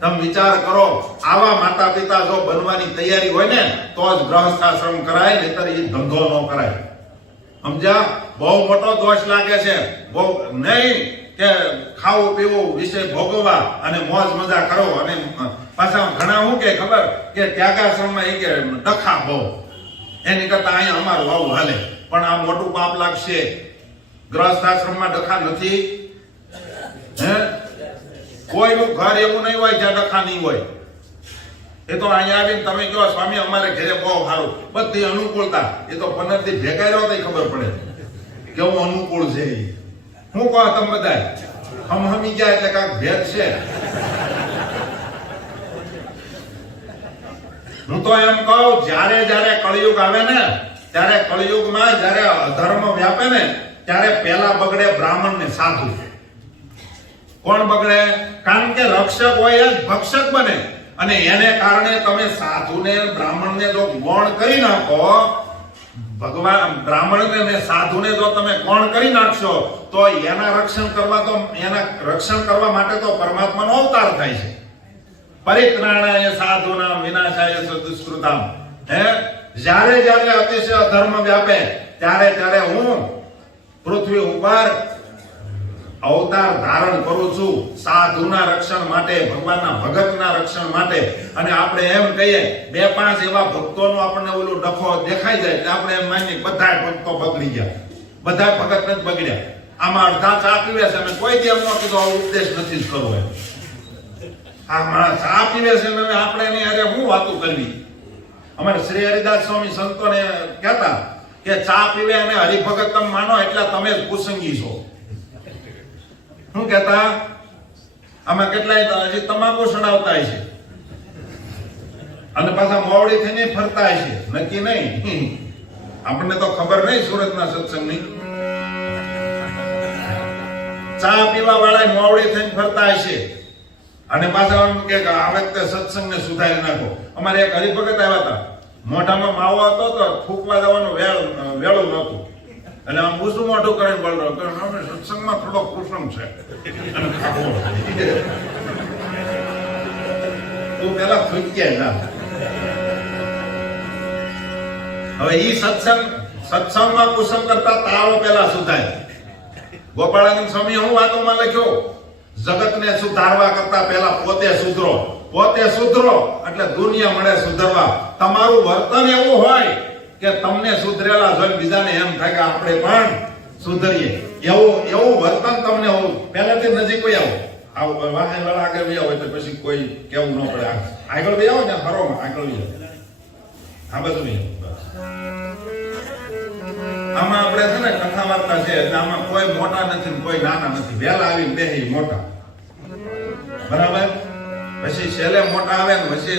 તમે વિચાર કરો, આવા માતા પિતા જો બનવાની તૈયારી હોય ને તો જ ગૃહસ્થાશ્રમ કરાય, નહીતર એ ધંધો ન કરાય. સમજ્યા? બહુ મોટો દોષ લાગે છે. બહુ નહીં કે ખાવું પીવું વિષય ભોગવવા અને મોજ મજા કરો. અને પાછા ઘણા શું કે ખબર કે ત્યાગાશ્રમમાં એ કે ડખા બહુ, એની કરતા અહીંયા અમારું આવું હાલે. પણ આ મોટું પાપ લાગશે. ગૃહસ્થાશ્રમમાં ડખા નથી. કોઈનું ઘર એવું નહીં હોય જ્યાં ડખા નહીં હોય. એ તો અહીંયા આવીને તમે કહો સ્વામી અમારે ઘરે બહુ સારું, બધી અનુકૂળતા. એ તો 15 દી ભેગા રહ્યો તો ખબર પડે કેવું અનુકૂળ છે. હું કહો તમે બધા હમી ગયા એટલે કાંઈક ભેદ છે. હું તો એમ કહું, જ્યારે કળિયુગ આવે ને ત્યારે કળિયુગમાં જ્યારે અધર્મ વ્યાપે ને ત્યારે પહેલા બગડે બ્રાહ્મણ ને સાધુ. કોણ બગડે? કારણ કે રક્ષક હોય જ ભક્ષક બને. અને એને કારણે તમે સાધુને બ્રાહ્મણને જો ગૌણ કરી નાખો, ભગવાન બ્રાહ્મણને ને સાધુને જો તમે ગૌણ કરી નાખશો તો એના રક્ષણ કરવા માટે તો પરમાત્માનો અવતાર થાય છે. પરિત્રાણાય સાધુનામ વિનાશાય દુષ્કૃતામ. જ્યારે અતિશય અધર્મ વ્યાપે ત્યારે હું પૃથ્વી ઉપર અવતાર ધારણ કરું છું સાધુના રક્ષણ માટે, ભગવાનના ભગતના રક્ષણ માટે. અને આપણે એમ કહીએ 2-5 એવા ભક્તોનો આપણને ઓલું ડખો દેખાઈ જાય એટલે આપણે એમ માનીએ બધા ભક્તો બગડી ગયા, બધા ભગત નથી બગડ્યા. આમાં અડધા ચા પીવે છે અને કોઈ દી એમનો કીધો ઉપદેશ નથી જ કરવો. આ માણસ ચા પીવે છે અને આપણે એની અરે શું વાતો કરવી. અમારે શ્રી હરિદાસ સ્વામી સંતોને કહેતા કે ચા પીવે અને હરિભગત તમે માનો એટલે તમે જ કુસંગી છો. શું કહેતા? આમાં કેટલાય હજી તમાકુ સડાવતા છે અને પાછા મોવડી થઈને ફરતા છે. નક્કી નહીં, આપણને તો ખબર નહીં સુરતના સત્સંગની. ચા પીવા વાળા મોવડી થઈને ફરતા છે અને પાછા એમ કે આ વખતે સત્સંગને સુધારી નાખો. અમારે એક હરિભગત આવ્યા હતા, મોઢામાં માવો હતો તો ફૂંકવા જવાનું વેળું નહોતું. એટલે આમ બુસું મોઢું કરીને બોલતો અમે સત્સંગમાં થોડો કુસુમ છે. તું પેલા ફૂંક્યા જા. હવે ઈ સત્સંગમાં કુસુમ કરતા તાળો પેલા સુધાય. ગોપાળાનંદ સ્વામી હું વાતોમાં લખ્યો, જગતને સુધારવા કરતા પહેલા પોતે સુધરો. પોતે સુધરો એટલે દુનિયા મળે સુધરવા. તમારું વર્તન એવું હોય કે તમને સુધરેલા જોઈને બીજાને એમ થાય કે આપણે પણ સુધરીએ. એવું વર્તન તમને હોવું. પહેલાથી નજીક કોઈ આવો વાહન વાળા આગળ વ્યા હોય તો પછી કોઈ કેવું ન પડે. આગળ વ્યા આવો ને હરોમાં આગળ વ્યા. આ બધું આમાં આપણે છે ને કથા વાર્તા છે એટલે આમાં કોઈ મોટા નથી ને કોઈ નાના નથી. વહેલા આવીને બેહી મોટા, બરાબર. પછી છેલ્લે મોટા આવે ને પછી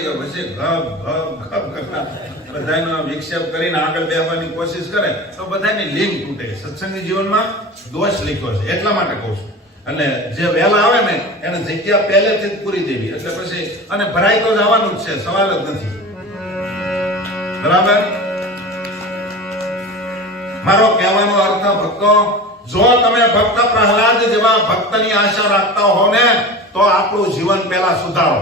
બધાનો વિક્ષેપ કરીને આગળ બેસવાની કોશિશ કરે તો બધાની લિંક તૂટે. સત્સંગી જીવનમાં દોષ લખ્યો છે એટલા માટે કહું છું. અને જે વહેલા આવે ને એને જગ્યા પહેલેથી જ પૂરી દેવી. એટલે પછી અને ભરાઈ તો જવાનું જ છે, સવાલ જ નથી. બરાબર. મારો કહેવાનો અર્થ ભક્તો, જો તમે ભક્ત પ્રહલાદ જેવા ભક્તની આશા રાખતા હો ને તો આપણું જીવન પહેલા સુધારો.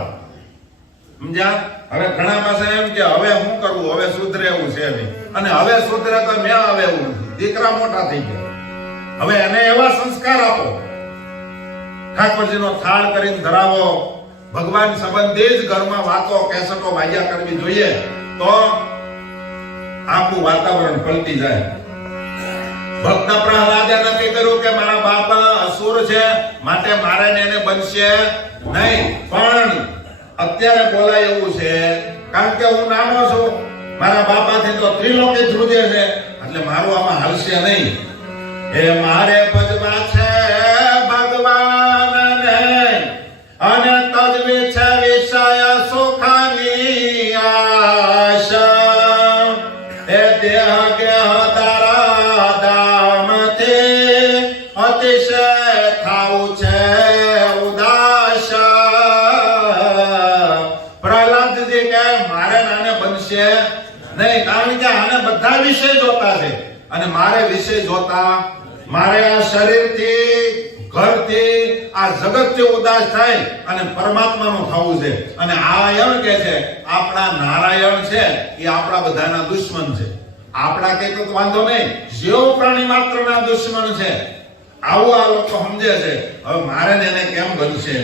સમજ્યા? હવે ઘણા પાસે એમ કે હવે શું કરવું, હવે સુધરે એવું છે નહીં, અને હવે સુધરે તો મેં આવે એવું નથી. દીકરા મોટા થઈ ગયા, હવે એને એવા સંસ્કાર આપો, ઠાકોરજીનો થાળ કરીને ધરાવો, ભગવાન સંબંધી જ ઘરમાં વાતો કેસટો વાગ્યા કરવી જોઈએ, તો આખું વાતાવરણ પલટી જાય. ભક્ત પ્રહલાદે નક્કી કર્યું કે મારા બાપ અસુર છે, માટે મારે ને એને બનશે નહીં. પણ અત્યારે બોલાય એવું છે, કારણ કે હું નાનો છું, મારા બાપાથી તો ત્રિલોકી ધ્રુજે છે, એટલે મારું આમાં હાલશે નહીં. એ મારે ભજવા છે ભગવાનને, અને તજવી છે વિષય સુખની આશા. એ દેહ ગેહ તારા દામથી અતિશય થાવું છે ઉદાસ. પ્રહલાદજી કે મારે નાને બનશે નહીં, કારણ કે આને બધા વિષય જોતા છે, અને મારે વિષય જોતા, મારે આ શરીરથી, ઘરથી, આ જગતથી ઉદાસ થાય અને પરમાત્માનું થવું છે. અને આ એમ કે છે આપણા નારાયણ છે એ આપણા બધાના દુશ્મન છે. આપણા કઈ તો વાંધો નહીં, જેવો પ્રાણી માત્રના દુશ્મન છે, આવું આ લોકો સમજે છે. હવે મારે ને એને કેમ બનશે?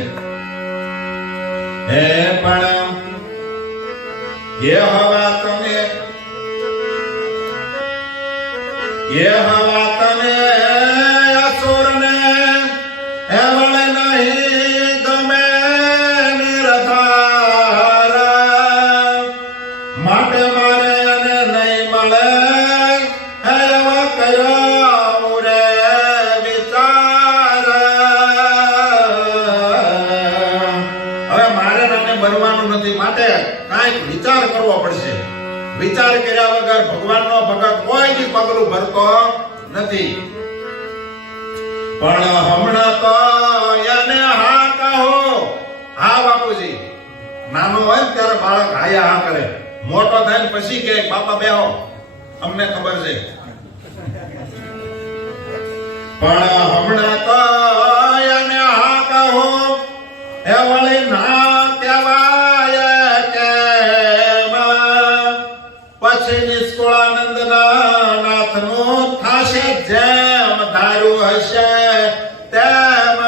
હે પણ એ હવા તમે, એ હવા તમે અસુરને હે વળે નહીં ગમે નિરધાર. માટે મારે એને નહીં મળે હે એવા કયા મુરે વિચાર. હવે મારે એને બનવાનું નથી, માટે કાંઈક વિચાર કરવો પડશે. વિચાર કર્યા વગર ભગવાનનો ભગત કોઈ જ પગલું ભરતો નથી. પણ હમણાં તો એને હા કહો. હા બાપુજી, નાનો હોય ત્યારે બાળક હાયા હા કરે, મોટો થાય ને પછી કે બાપા બેહો, અમને ખબર છે. પણ હમણાં તો એને હા કહો, એ વળી ના કહેવાય કેમ. પછી નિષ્કુળાનંદના નાથનું થાશે જેમ ધાર્યું હશે તેમ.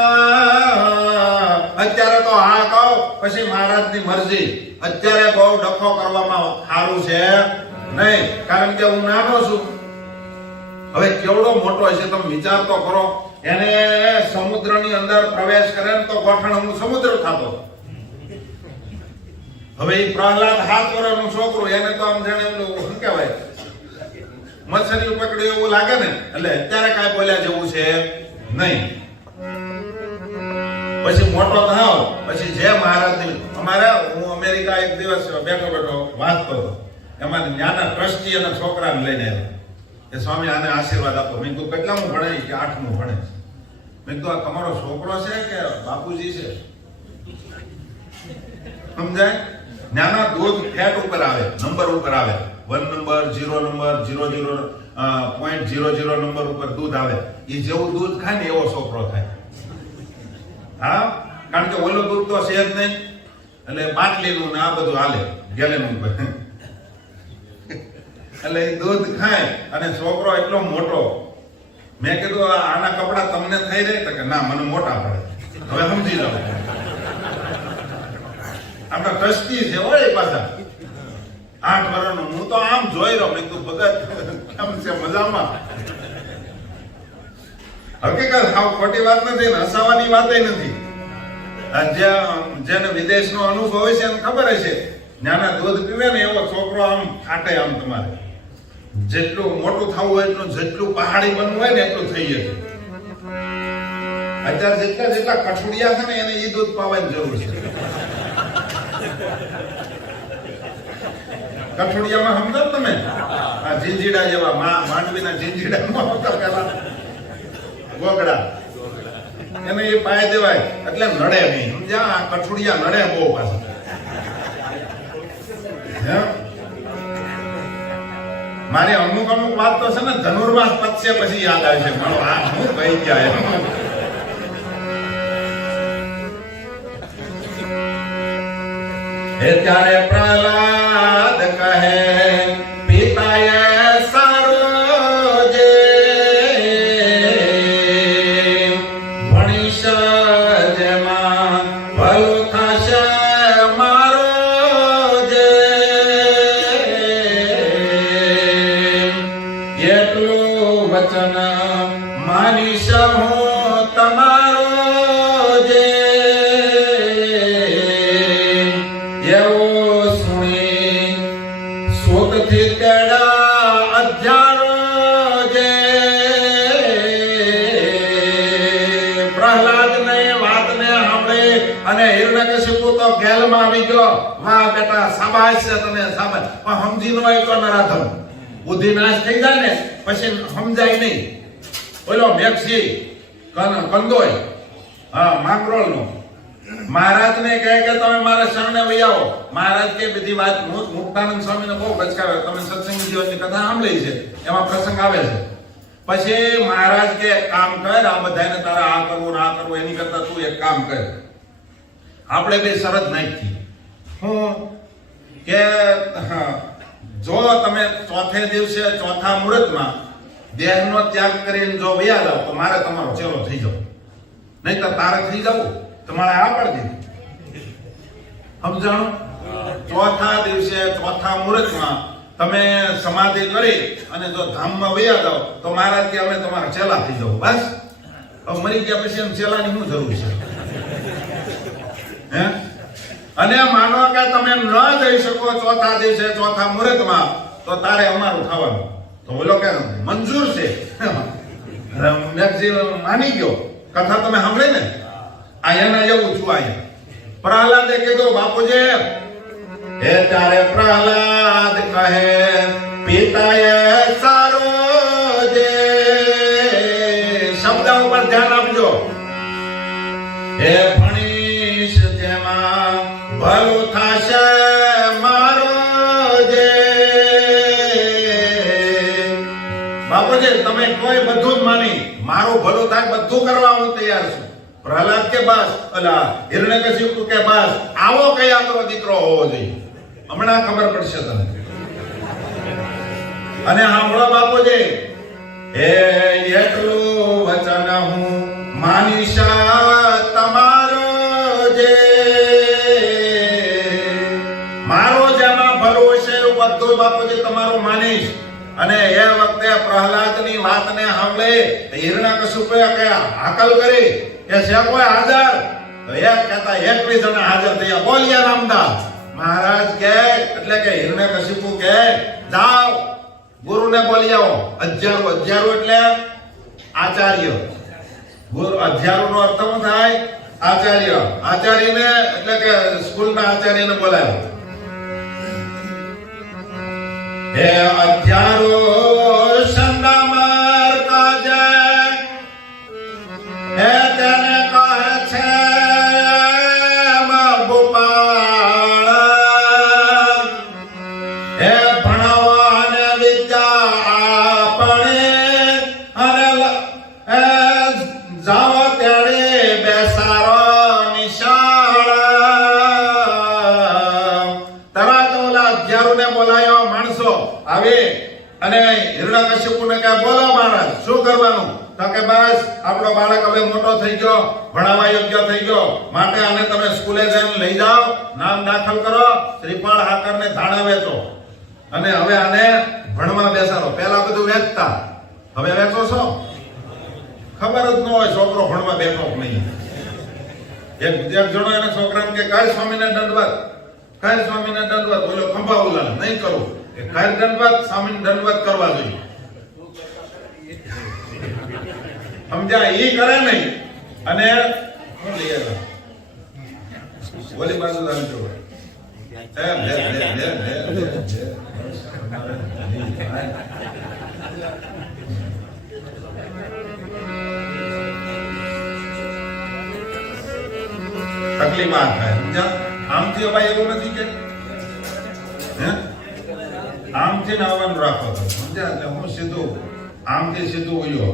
અત્યારે તો હા કહો, પછી મહારાજની મરજી. અત્યારે બહુ ડખો કરવામાં સારું છે નહીં, કારણ કે હું નાનો છું. હવે કેવડો મોટો હશે તમે વિચાર તો કરો. એને સમુદ્રની અંદર પ્રવેશ કરે ને તો ગોઠણ હું સમુદ્ર થતો. હવે એ પ્રહલાદ 7 વર્ષનું છોકરું, એને તો આમ જાણે શું કહેવાય, મચ્છરી પકડ્યું એવું લાગે ને. એટલે અત્યારે કાંઈ બોલ્યા જેવું છે નહીં. પછી મોટો થાવ પછી જે મહારાજની, અમારે હું અમેરિકા એક દિવસ બેઠો બેઠો વાંચતો હતો, એમાં નાના ટ્રસ્ટી અને છોકરાને લઈને આવ્યા કે સ્વામી આને આશીર્વાદ આપો. મેં કીધું કેટલામું ભણે? કે 8મું ભણે છે. મેં કીધું આ તમારો છોકરો છે કે બાપુજી છે? સમજાય? નાના દૂધ ફેટ ઉપર આવે, નંબર ઉપર આવે, 1 નંબર, 0 નંબર, 0.00 નંબર ઉપર દૂધ આવે. એ જેવું દૂધ ખાય ને એવો છોકરો થાય. હા, કારણ કે ઓલું દૂધ તો છે જ નહીં, એટલે બાટલીનું ને આ બધું હાલે ગેલેન ઉપર. એટલે એ દૂધ ખાય અને છોકરો એટલો મોટો. મેં કીધું આના કપડા તમને થઈ રહે? કે ના, મને મોટા પડે. હવે સમજી જાઓ, આપણા ટ્રસ્ટી છે હોય પાછા 8 વર્ષનું. હું તો આમ જોઈ રહ્યો, મેં તું ભગત કેમ છે, મજામાં? હકીકત સાવ ખોટી વાત નથી ને હસાવાની વાત નથી. જેને વિદેશનો અનુભવ હોય છે એને ખબર હશે, નાના દૂધ પીવે ને એવો છોકરો આમ ફાટે. આમ તમારે જેટલું મોટું થવું હોય એટલું, જેટલું પહાડી બનવું હોય ને એટલું થઈ જશે. અત્યારે જેટલા કઠોડિયા છે ને એને એ દૂધ પાવાની જરૂર છે. કઠોડિયામાં સમજો તમે, આ જીંજીડા જેવા માંડવીના જીંજીડા આવતા પેલા ગોગડા, એને એ પાય દેવાય એટલે નડે નહીં. સમજ્યા? આ કઠોડિયા નડે બહુ પાછા. મારી અમુક વાત તો છે ને ધનુર્માસ પતશે પછી યાદ આવે છે મારો આ હું કહી ગયા એમ. ત્યારે પ્રહલાદ કહે પિતાએ સારો જે ભણીશ જેમાં ભલું થશે મારો જે એટલું વચન માનીશ હું તમારો જે સુખથી તેડા અધ્યારો જે પ્રહલાદ ને વાતને સાંભળે અને હિરણ્યકશિપુ તો ગેલમાં આવી ગયો. વાહ બેટા શાબાશ છે તને શાબાશ. પણ સમજી નો હોય તો નરાધમ બુદ્ધિ નાશ થઈ જાય ને પછી સમજાય નહીં. ઓલો મેક્ષી કંદોય હા માંગરોળ નો મહારાજ ને કહે કે તમે મારા શરણે વહી આવો. મહારાજ કે બધી વાત મુક્તાનંદ સ્વામી ને બહુ ગચકાવે. તમે સત્સંગ જીવનની કથા સાંભળી છે એમાં પ્રસંગ આવે છે. પછી મહારાજ કે કામ કર આ બધાને તારા આ કરવું આ કરવું એની કરતા તું એક કામ કર. આપણે બે શરત નાખી હું કે જો તમે ચોથે દિવસે ચોથા મુહૂર્તમાં દેહનો ત્યાગ કરીને જો વયા જાવ તો મારે તમારો ચેલો થઈ જાવ, નહીં તો તારે થઈ જવું. તમારે આ પાડી દીધી સમજાણું. ચોથા દિવસે ચોથા મુહૂર્તમાં તમે સમાધિ કરી અને જો ધામમાં વયા જાવ તો મહારાજ કે અમે તમારા ચેલા થઈ જવું. બસ હવે મરી ગયા પછી એમ ચેલાની શું જરૂર છે હે? અને માનો કે તમે ન જઈ શકો ચોથા દિવસે ચોથા મુહૂર્તમાં તો તારે અમારું થવાનું. તો બોલો કે મંજૂર છે. માની ગયો. કથા તમે સાંભળી ને આયાના એવું છું. આયા પ્રહલાદે કીધું બાપુજી હે તારે પ્રહલાદ કહે પિતાએ સારો જે શબ્દ ઉપર ધ્યાન આપજો. હે ભણીશ જેમાં ભલું થશે મારો જે બાપુજી તમે કોઈ બધું જ માની મારું ભલું થાય બધું કરવા હું તૈયાર છું. પ્રહલાદ કે બસ અલા હિરણ્યકશિપુ કે બસ આવો કયા તો દીકરો હોવો જોઈએ. હમણાં ખબર પડશે તને. અને સાંભળો બાપુજી હે એટલું વચન હું માનીશ તમારો જે મારો જેમાં ભલું હશે એવું બધું બાપુજી તમારું માનીશ. અને એ વખતે પ્રહલાદની વાતને સાંભળે હિરણ્યકશિપુએ કે હાકલ કરી કે છે કોઈ હાજર તો એક કહેતા 21 જણા હાજર થયા. બોલ્યા રામદાસ મહારાજ કે એટલે કે હિરણ્યકશિપુ કે જાઓ ગુરુને બોલી આવો. અધ્યારુ એટલે આચાર્ય. ગુરુ અધ્યારુ નો અર્થ શું થાય? આચાર્ય. આચાર્યને એટલે કે સ્કૂલના આચાર્યને બોલાયો. હે અધ્યારો સંગમર કાજે હે તેને કહે છે ગોપાળ હે ભણવાને વિદ્યા આપણે અને જાવ ત્યારે બેસારો નિશાળ. તરત ઓલા અધ્યારુને બોલાયો માણસો આવે અને હિરણ્યકશિપુને કહે બોલો મહારાજ શું કરવાનું? તો કે બસ આપણો બાળક હવે મોટો થઈ ગયો, ભણાવવા યોગ્ય થઈ ગયો, માટે આને તમે સ્કૂલે જઈને લઈ જાઓ, નામ દાખલ કરો, શ્રીફળ હાકરને ધાણા વેચો અને હવે આને ભણવા બેસાડો. પહેલા બધું વેચતા, હવે વેચો છો? ખબર જ ન હોય છોકરો ભણવા બેઠો કે નહીં. એક જણો એના છોકરાને કે કાય સ્વામીને દંડવત, કાય સ્વામીને દંડવત. બોલો ખંભા ઉલા નહીં કરું. એ કાય દંડવત સ્વામીને દંડવત કરવા જોઈએ. સમજા? ઈ કરે નહીં. અને બોલી બાજુ રાખજો. તકલીફ આ થાય. સમજા? આમથી ભાઈ એવું નથી કે આમ આમથી આવવાનું રાખો તો સમજ્યા? એટલે હું સીધું આમથી સીધું ઓયો.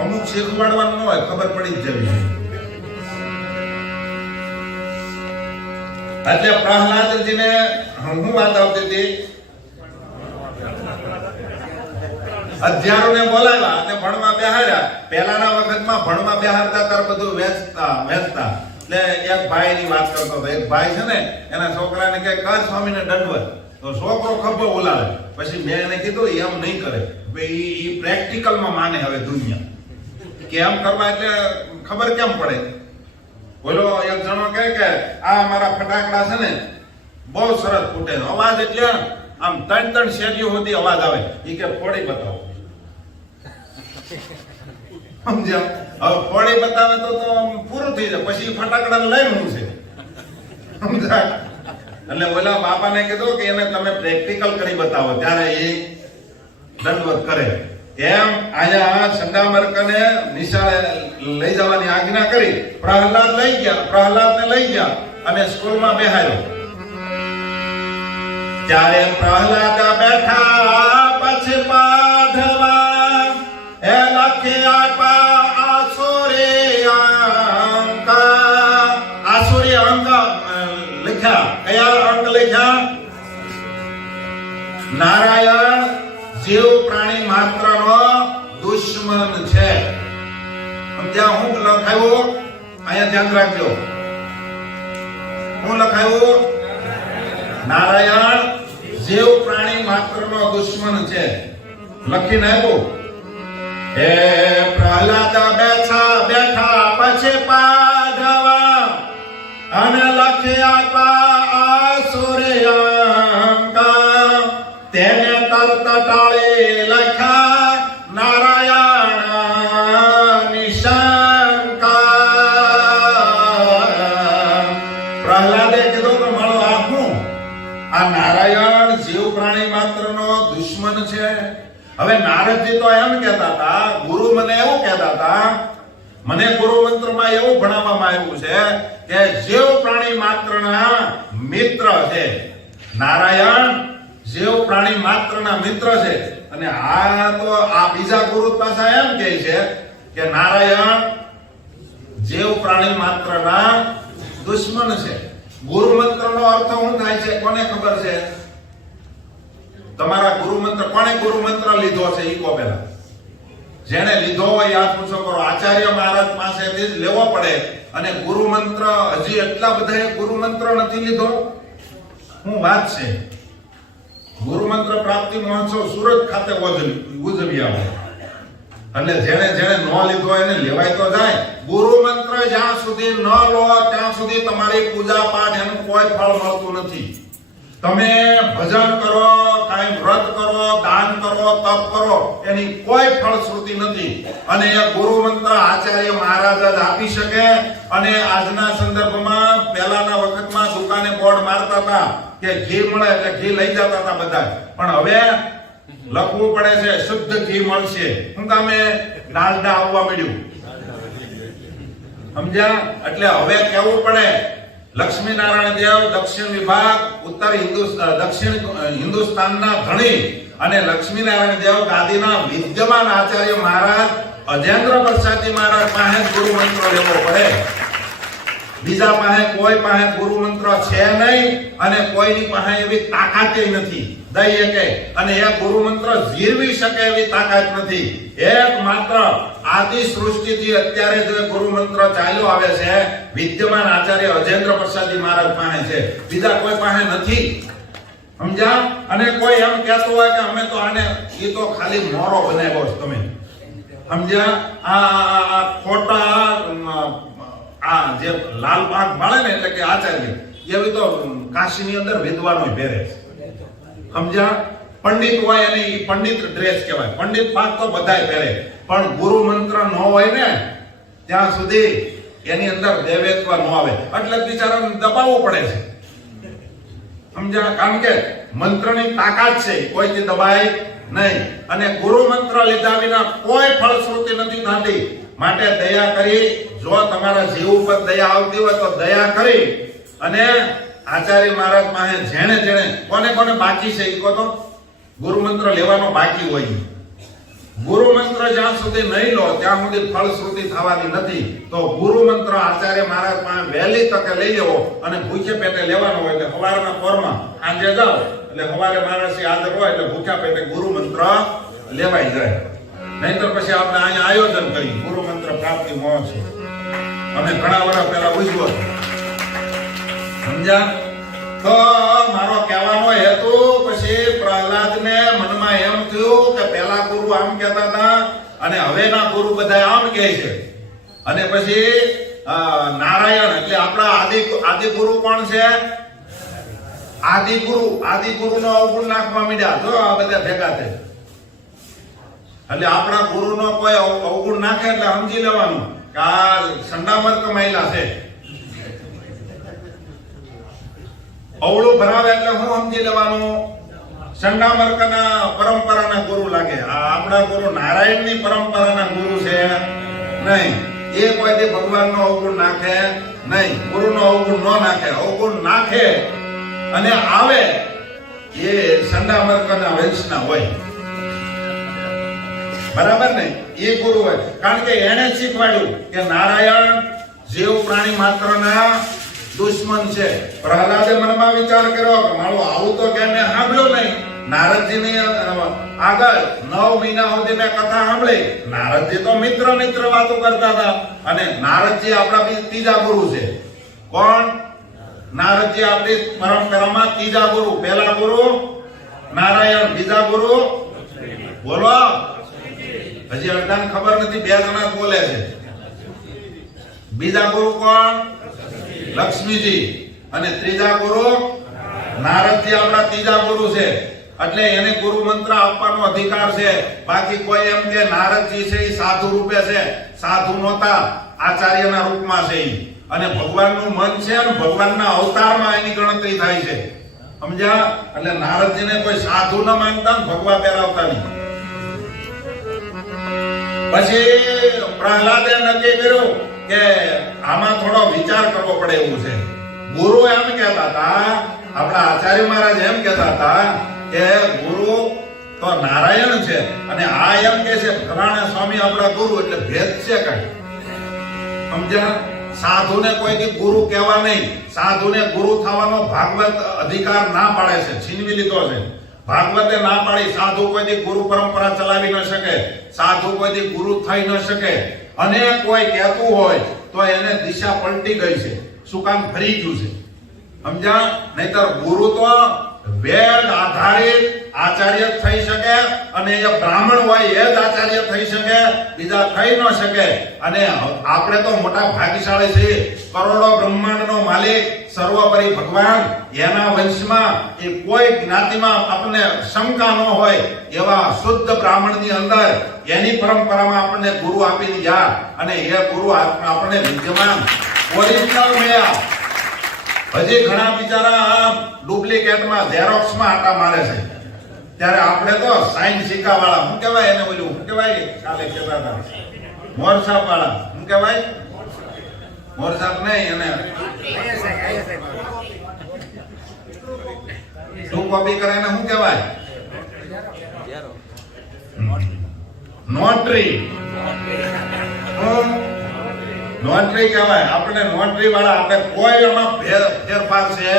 અમુક શીખવાડવાનું ન હોય, ખબર પડી જ જવી. એટલે પ્રહલાદજીને હું વાત આવતી હતી, અધ્યારોને બોલાવ્યા અને ભણવા બેહાડ્યા. પહેલાના વખતમાં ભણવા બેહાડતા ત્યારે બધું વેચતા. એટલે એક ભાઈની વાત કરતો હતો. એક ભાઈ છે ને એના છોકરાને કહે કર સ્વામીને દંડવત. તો છોકરો ખભો બોલાવે. પછી મેં એને કીધું એમ નહીં કરે, એ પ્રેક્ટિકલમાં માને હવે દુનિયા કે એમ કરવા એટલે ખબર કેમ પડે. બોલો એક જણો કહે કે આ મારા ફટાકડા છે ને બહુ સરસ ફૂટે, અવાજ એટલે આમ 3 શેરીઓ સુધી અવાજ આવે. એ કે ફોડી બતાવો. સમજ્યા? હવે ફોડી બતાવે તો પૂરું થઈ જાય. પછી ફટાકડા લઈને હું છે. સમજ્યા? એટલે ઓલા બાપાને કીધું કે એને તમે પ્રેક્ટિકલ કરી બતાવો ત્યારે એ દંડવત કરે. એમ આયા સંગામર્કને નિશાળે લઈ જવાની આજ્ઞા કરી. પ્રહલાદને લઈ ગયા અને સ્કૂલમાં બેહાડ્યો. ત્યારે પ્રહલાદ બેઠા પછી પાઢવા એ લખી આપા આસુરી અંક લખ્યા. કયા અંક લખ્યા? નારાયણ જીવ પ્રાણી માત્રનો દુશ્મન છે. ત્યાં હું લખાયું? અહીંયા ધ્યાન રાખજો. હું લખાયું? નારાયણ જીવ પ્રાણી માત્રનો દુશ્મન છે. લખીને આવ્યું. હે પ્રહલાદ બેઠા પછી પાઢવા અને લખી આપા આસુર્યંક. તેને તરત ટાળી લખ્યા નારાયણ નિશંકા. પ્રહલાદે કીધું કે મળો આપું, આ નારાયણ જીવ પ્રાણી માત્રનો દુશ્મન છે. હવે નારદજી તો એમ કહેતા હતા, ગુરુ મને એવું કહેતા હતા, મને ગુરુ મંત્રમાં એવું ભણાવવામાં આવ્યું છે કે જીવ પ્રાણી માત્રના મિત્ર છે. નારાયણ જીવ પ્રાણી માત્રના મિત્ર છે. અને આ તો આ બીજા ગુરુ પાસે એમ કહે છે કે નારાયણ જીવ પ્રાણી માત્રના દુશ્મન છે. ગુરુ મંત્રનો અર્થ શું થાય છે કોને ખબર છે? તમારા ગુરુ મંત્ર કોણે ગુરુ મંત્ર લીધો છે ઈ કો પહેલા. જેને લીધો હોય યાદ પૂછો કરો. આચાર્ય મહારાજ પાસેથી જ લેવો પડે. અને ગુરુ મંત્ર હજી એટલા બધા ગુરુ મંત્ર નથી લીધો. શું વાત છે? ગુરુ મંત્ર પ્રાપ્તિ મહોત્સવ સુરત ખાતે ઉજવ્યા. એટલે જેને ન લીધો એને લેવાય તો જાય. ગુરુ મંત્ર જ્યાં સુધી ન લો ત્યાં સુધી તમારી પૂજા પાઠ એનું કોઈ ફળ મળતું નથી. તમે ભજન કરો, કાંઈ વ્રત કરો, દાન કરો, તપ કરો, એની કોઈ ફળશ્રુતિ નથી. અને એ ગુરુ મંત્ર આચાર્ય મહારાજ જ આપી શકે. અને આજના સંદર્ભમાં પહેલાના વખતમાં દુકાને બોર્ડ મારતા હતા કે ઘી મળે એટલે ઘી લઈ જતા હતા બધા. પણ હવે લખવું પડે છે શુદ્ધ ઘી મળશે. શું કામે? ડાલડા આવવા મળ્યું. સમજ્યા? એટલે હવે કેવું પડે લક્ષ્મી નારાયણ દેવ દક્ષિણ વિભાગ દક્ષિણ હિન્દુસ્તાનના ધણી અને લક્ષ્મી નારાયણ દેવ ગાદીના વિદ્યમાન આચાર્ય મહારાજ અજેન્દ્ર પ્રસાદજી મહારાજ પાસે ગુરુ મંત્ર લેવો પડે. બીજા પાસે કોઈ પાસે ગુરુ મંત્ર છે નહીં અને કોઈની પાસે એવી તાકાત નથી દઈ શકે અને એ ગુરુ મંત્ર જીરવી શકે એવી તાકાત નથી. એક માત્ર આદિ સૃષ્ટિથી અત્યારે જે ગુરુ મંત્ર ચાલ્યો આવે છે વિદ્યમાન આચાર્ય અજેન્દ્ર પ્રસાદજી મહારાજ પાસે છે. બીજા કોઈ પાસે નથી. સમજ્યા? અને કોઈ એમ કહેતો હોય કે અમે તો આને એ તો ખાલી મોરો બનાવ્યો છે તમે. સમજ્યા? આ ખોટા આ જે લાલ પાક મળે ને એટલે કે આચાર્ય એવી તો કાશીની અંદર વિદ્વાનો પહેરે છે. સમજ્યા? પંડિત હોય અને એ પંડિત ડ્રેસ કહેવાય. પંડિત પાક તો બધાય પહેરે. પણ ગુરુ મંત્ર ન હોય ને ત્યાં સુધી એની અંદર દેવેત્વ ન આવે. એટલે બિચારાને દબાવવું પડે છે. સમજ્યા? કારણ કે મંત્રની તાકાત છે, કોઈથી દબાય નહીં. અને ગુરુ મંત્ર લીધા વિના કોઈ ફળશ્રુતિ નથી થતી. માટે દયા કરી, જો તમારા જીવ ઉપર દયા આવતી હોય તો દયા કરી અને આચાર્ય મહારાજ પાસે જેણે જેણે કોને કોને બાકી છે ઈ કહો તો, ગુરુ મંત્ર લેવાનો બાકી હોય. ગુરુ મંત્ર જ્યાં સુધી નહીં લો ત્યાં સુધી ફળશ્રુતિ થવાની નથી. તો ગુરુ મંત્ર આચાર્ય મહારાજ પાસે વહેલી તકે લઈ લેવો અને ભૂખે પેટે લેવાનો હોય. એટલે સવારના પોરમાં સાંજે જાઓ એટલે સવારે માણસી હાજર હોય એટલે ભૂખ્યા પેટે ગુરુ મંત્ર લેવાઈ જાય. નહીંતર પછી આપણે અહીંયા આયોજન કરી ગુરુ મંત્ર પ્રાપ્તિ મહોત્સવ અમે ઘણા વર્ષ પહેલા ઉજવો. સમજ્યા? તો મારો કહેવાનો હેતુ પછી પ્રહલાદને મનમાં એમ થયું કે પેલા ગુરુ આમ કહેતા હતા અને હવેના ગુરુ બધા આમ કહે છે. અને પછી નારાયણ એટલે આપણા આદિ ગુરુ કોણ છે? આદિ ગુરુનો અવગુણ નાખવા માંડ્યા. જો આ બધા ભેગા થઈ એટલે આપણા ગુરુનો કોઈ અવગુણ નાખે એટલે સમજી લેવાનું કે આ સંડામર કમાયેલા છે. અવળું ભરાવે એટલે હું સમજી લેવાનું સંડામર્કના પરંપરાના ગુરુ લાગે. આ આપણા ગુરુ નારાયણની પરંપરાના ગુરુ છે નહીં. એ કોઈથી ભગવાનનો અવગુણ નાખે નહીં, ગુરુનો અવગુણ ન નાખે. અવગુણ નાખે અને આવે એ સંડામર્કના વંશના હોય. બરાબર ને? એ ગુરુ હોય કારણ કે એને શીખવાડ્યું કે નારાયણ જીવ પ્રાણી માત્રના દુશ્મન છે. પ્રહલાદે મનમાં વિચાર કર્યો કે મારું આવું તો કે મેં સાંભળ્યું નહીં. નારદજીની આગળ 9 મહિના સુધી મેં કથા સાંભળી. નારદજી તો મિત્ર વાતો કરતા હતા અને નારદજી આપણા ત્રીજા ગુરુ છે. કોણ? નારદજી આપણી પરંપરામાં ત્રીજા ગુરુ. પહેલા ગુરુ નારાયણ, બીજા ગુરુ બોલો. હજી અડધાને ખબર નથી, 2 જણા બોલે છે. બીજા ગુરુ કોણ? લક્ષ્મીજી. અને ત્રીજા ગુરુ નારદજી આપણા ત્રીજા ગુરુ છે. એટલે એને ગુરુ મંત્ર આપવાનો અધિકાર છે. બાકી કોઈ એમ કે નારદજી છે એ સાધુ રૂપે છે, સાધુ નહોતા, આચાર્યના રૂપમાં છે. અને ભગવાનનું મન છે અને ભગવાનના અવતારમાં એની ગણતરી થાય છે. સમજ્યા? એટલે નારદજીને કોઈ સાધુ ન માનતા ને ભગવા પહેરાવતા નહીં. પછી પ્રહલાદે નક્કી કર્યું કે આમાં થોડો વિચાર કરવો પડે એવું છે. ગુરુ એમ કહેતા હતા, આપણા આચાર્ય મહારાજ એમ કહેતા હતા કે ગુરુ તો નારાયણ છે અને આ એમ કે છે ફલાણા સ્વામી આપણા ગુરુ. એટલે ભેદ છે કઈ. સમજ્યા? સાધુને કોઈથી ગુરુ કહેવા નહીં. સાધુને ગુરુ થવાનો ભાગવત અધિકાર ના પાડે છે, છીનવી લીધો છે. ભાગવતે ના પાડી સાધુ કોઈથી ગુરુ પરંપરા ચલાવી ન શકે, સાધુ કોઈથી ગુરુ થઈ ન શકે. અને કોઈ કહેતું હોય તો એને દિશા પલટી ગઈ છે. શું કામ? ફરી ગયું છે. સમજ્યા? નહીતર ગુરુ તો વેદ આધારિત આચાર્ય થઈ શકે અને એ બ્રાહ્મણ હોય એ જ આચાર્ય થઈ શકે, બીજા થઈ ન શકે. અને આપણે તો મોટા ભાગ્યશાળી છીએ. કરોડો બ્રહ્માંડનો માલિક સર્વોપરી ભગવાન, એના વંશમાં એ કોઈ જ્ઞાતિમાં આપણને શંકા ન હોય એવા શુદ્ધ બ્રાહ્મણની અંદર એની પરંપરામાં આપણને ગુરુ આપી દીધા અને એ ગુરુ આપણને વિદ્યમાન ઓરિજિનલ મળ્યા. હજી ઘણા બિચારા ડુપ્લિકેટમાં ઝેરોક્સમાં આટા મારે છે. ત્યારે આપણે તો સાઈન સિક્કા વાળા, શું કહેવાય એને, ઓલું શું કહેવાય કાલે કહેતા હતા મોરસાપ વાળા, શું કહેવાય? મોરસાપ નહીં, એને શું કોપી કરે એને શું કહેવાય? નોટરી. નોટરી કહેવાય. આપણે નોટરી વાળા, આપણે કોઈ એમાં ફેરફાર છે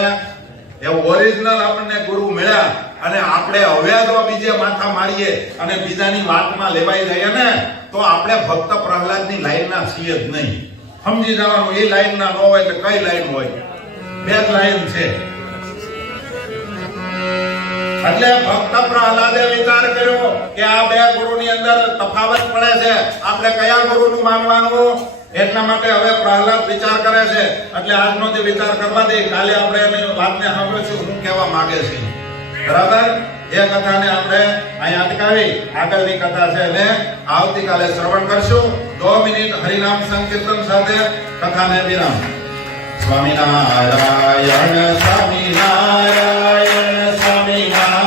એ ઓરિજિનલ આપણને ગુરુ મળ્યા. અને આપણે હવે તો બીજે માથા મારીએ અને બીજાની વાતમાં લેવાઈ જઈએ ને તો આપણે ભક્ત પ્રહલાદની લાઈનના છીએ જ નહીં. સમજી જવાનું એ લાઈનના ન હોય એટલે કઈ લાઈન હોય? 2 લાઈન છે. એટલે ભક્ત પ્રહલાદે વિચાર કર્યો કે આ 2 ગુરુની અંદર તફાવત પડે છે, આપણે કયા ગુરુનું માનવાનું? એટલા માટે હવે પ્રહલાદ વિચાર કરે છે. એટલે આજનો જે વિચાર કરવા દે, કાલે આપણે એની વાતને સાંભળીશું શું કહેવા માંગે છે. બરાબર? એ કથાને આપણે અહીંયા અટકાવી આગળની કથા છે એને આવતીકાલે શ્રવણ કરશું. 2 મિનિટ હરિનામ સંકીર્તન સાથે કથાને વિરામ. સ્વામિનારાયણ સ્વામિનારાયણ સ્વામિનારાયણ.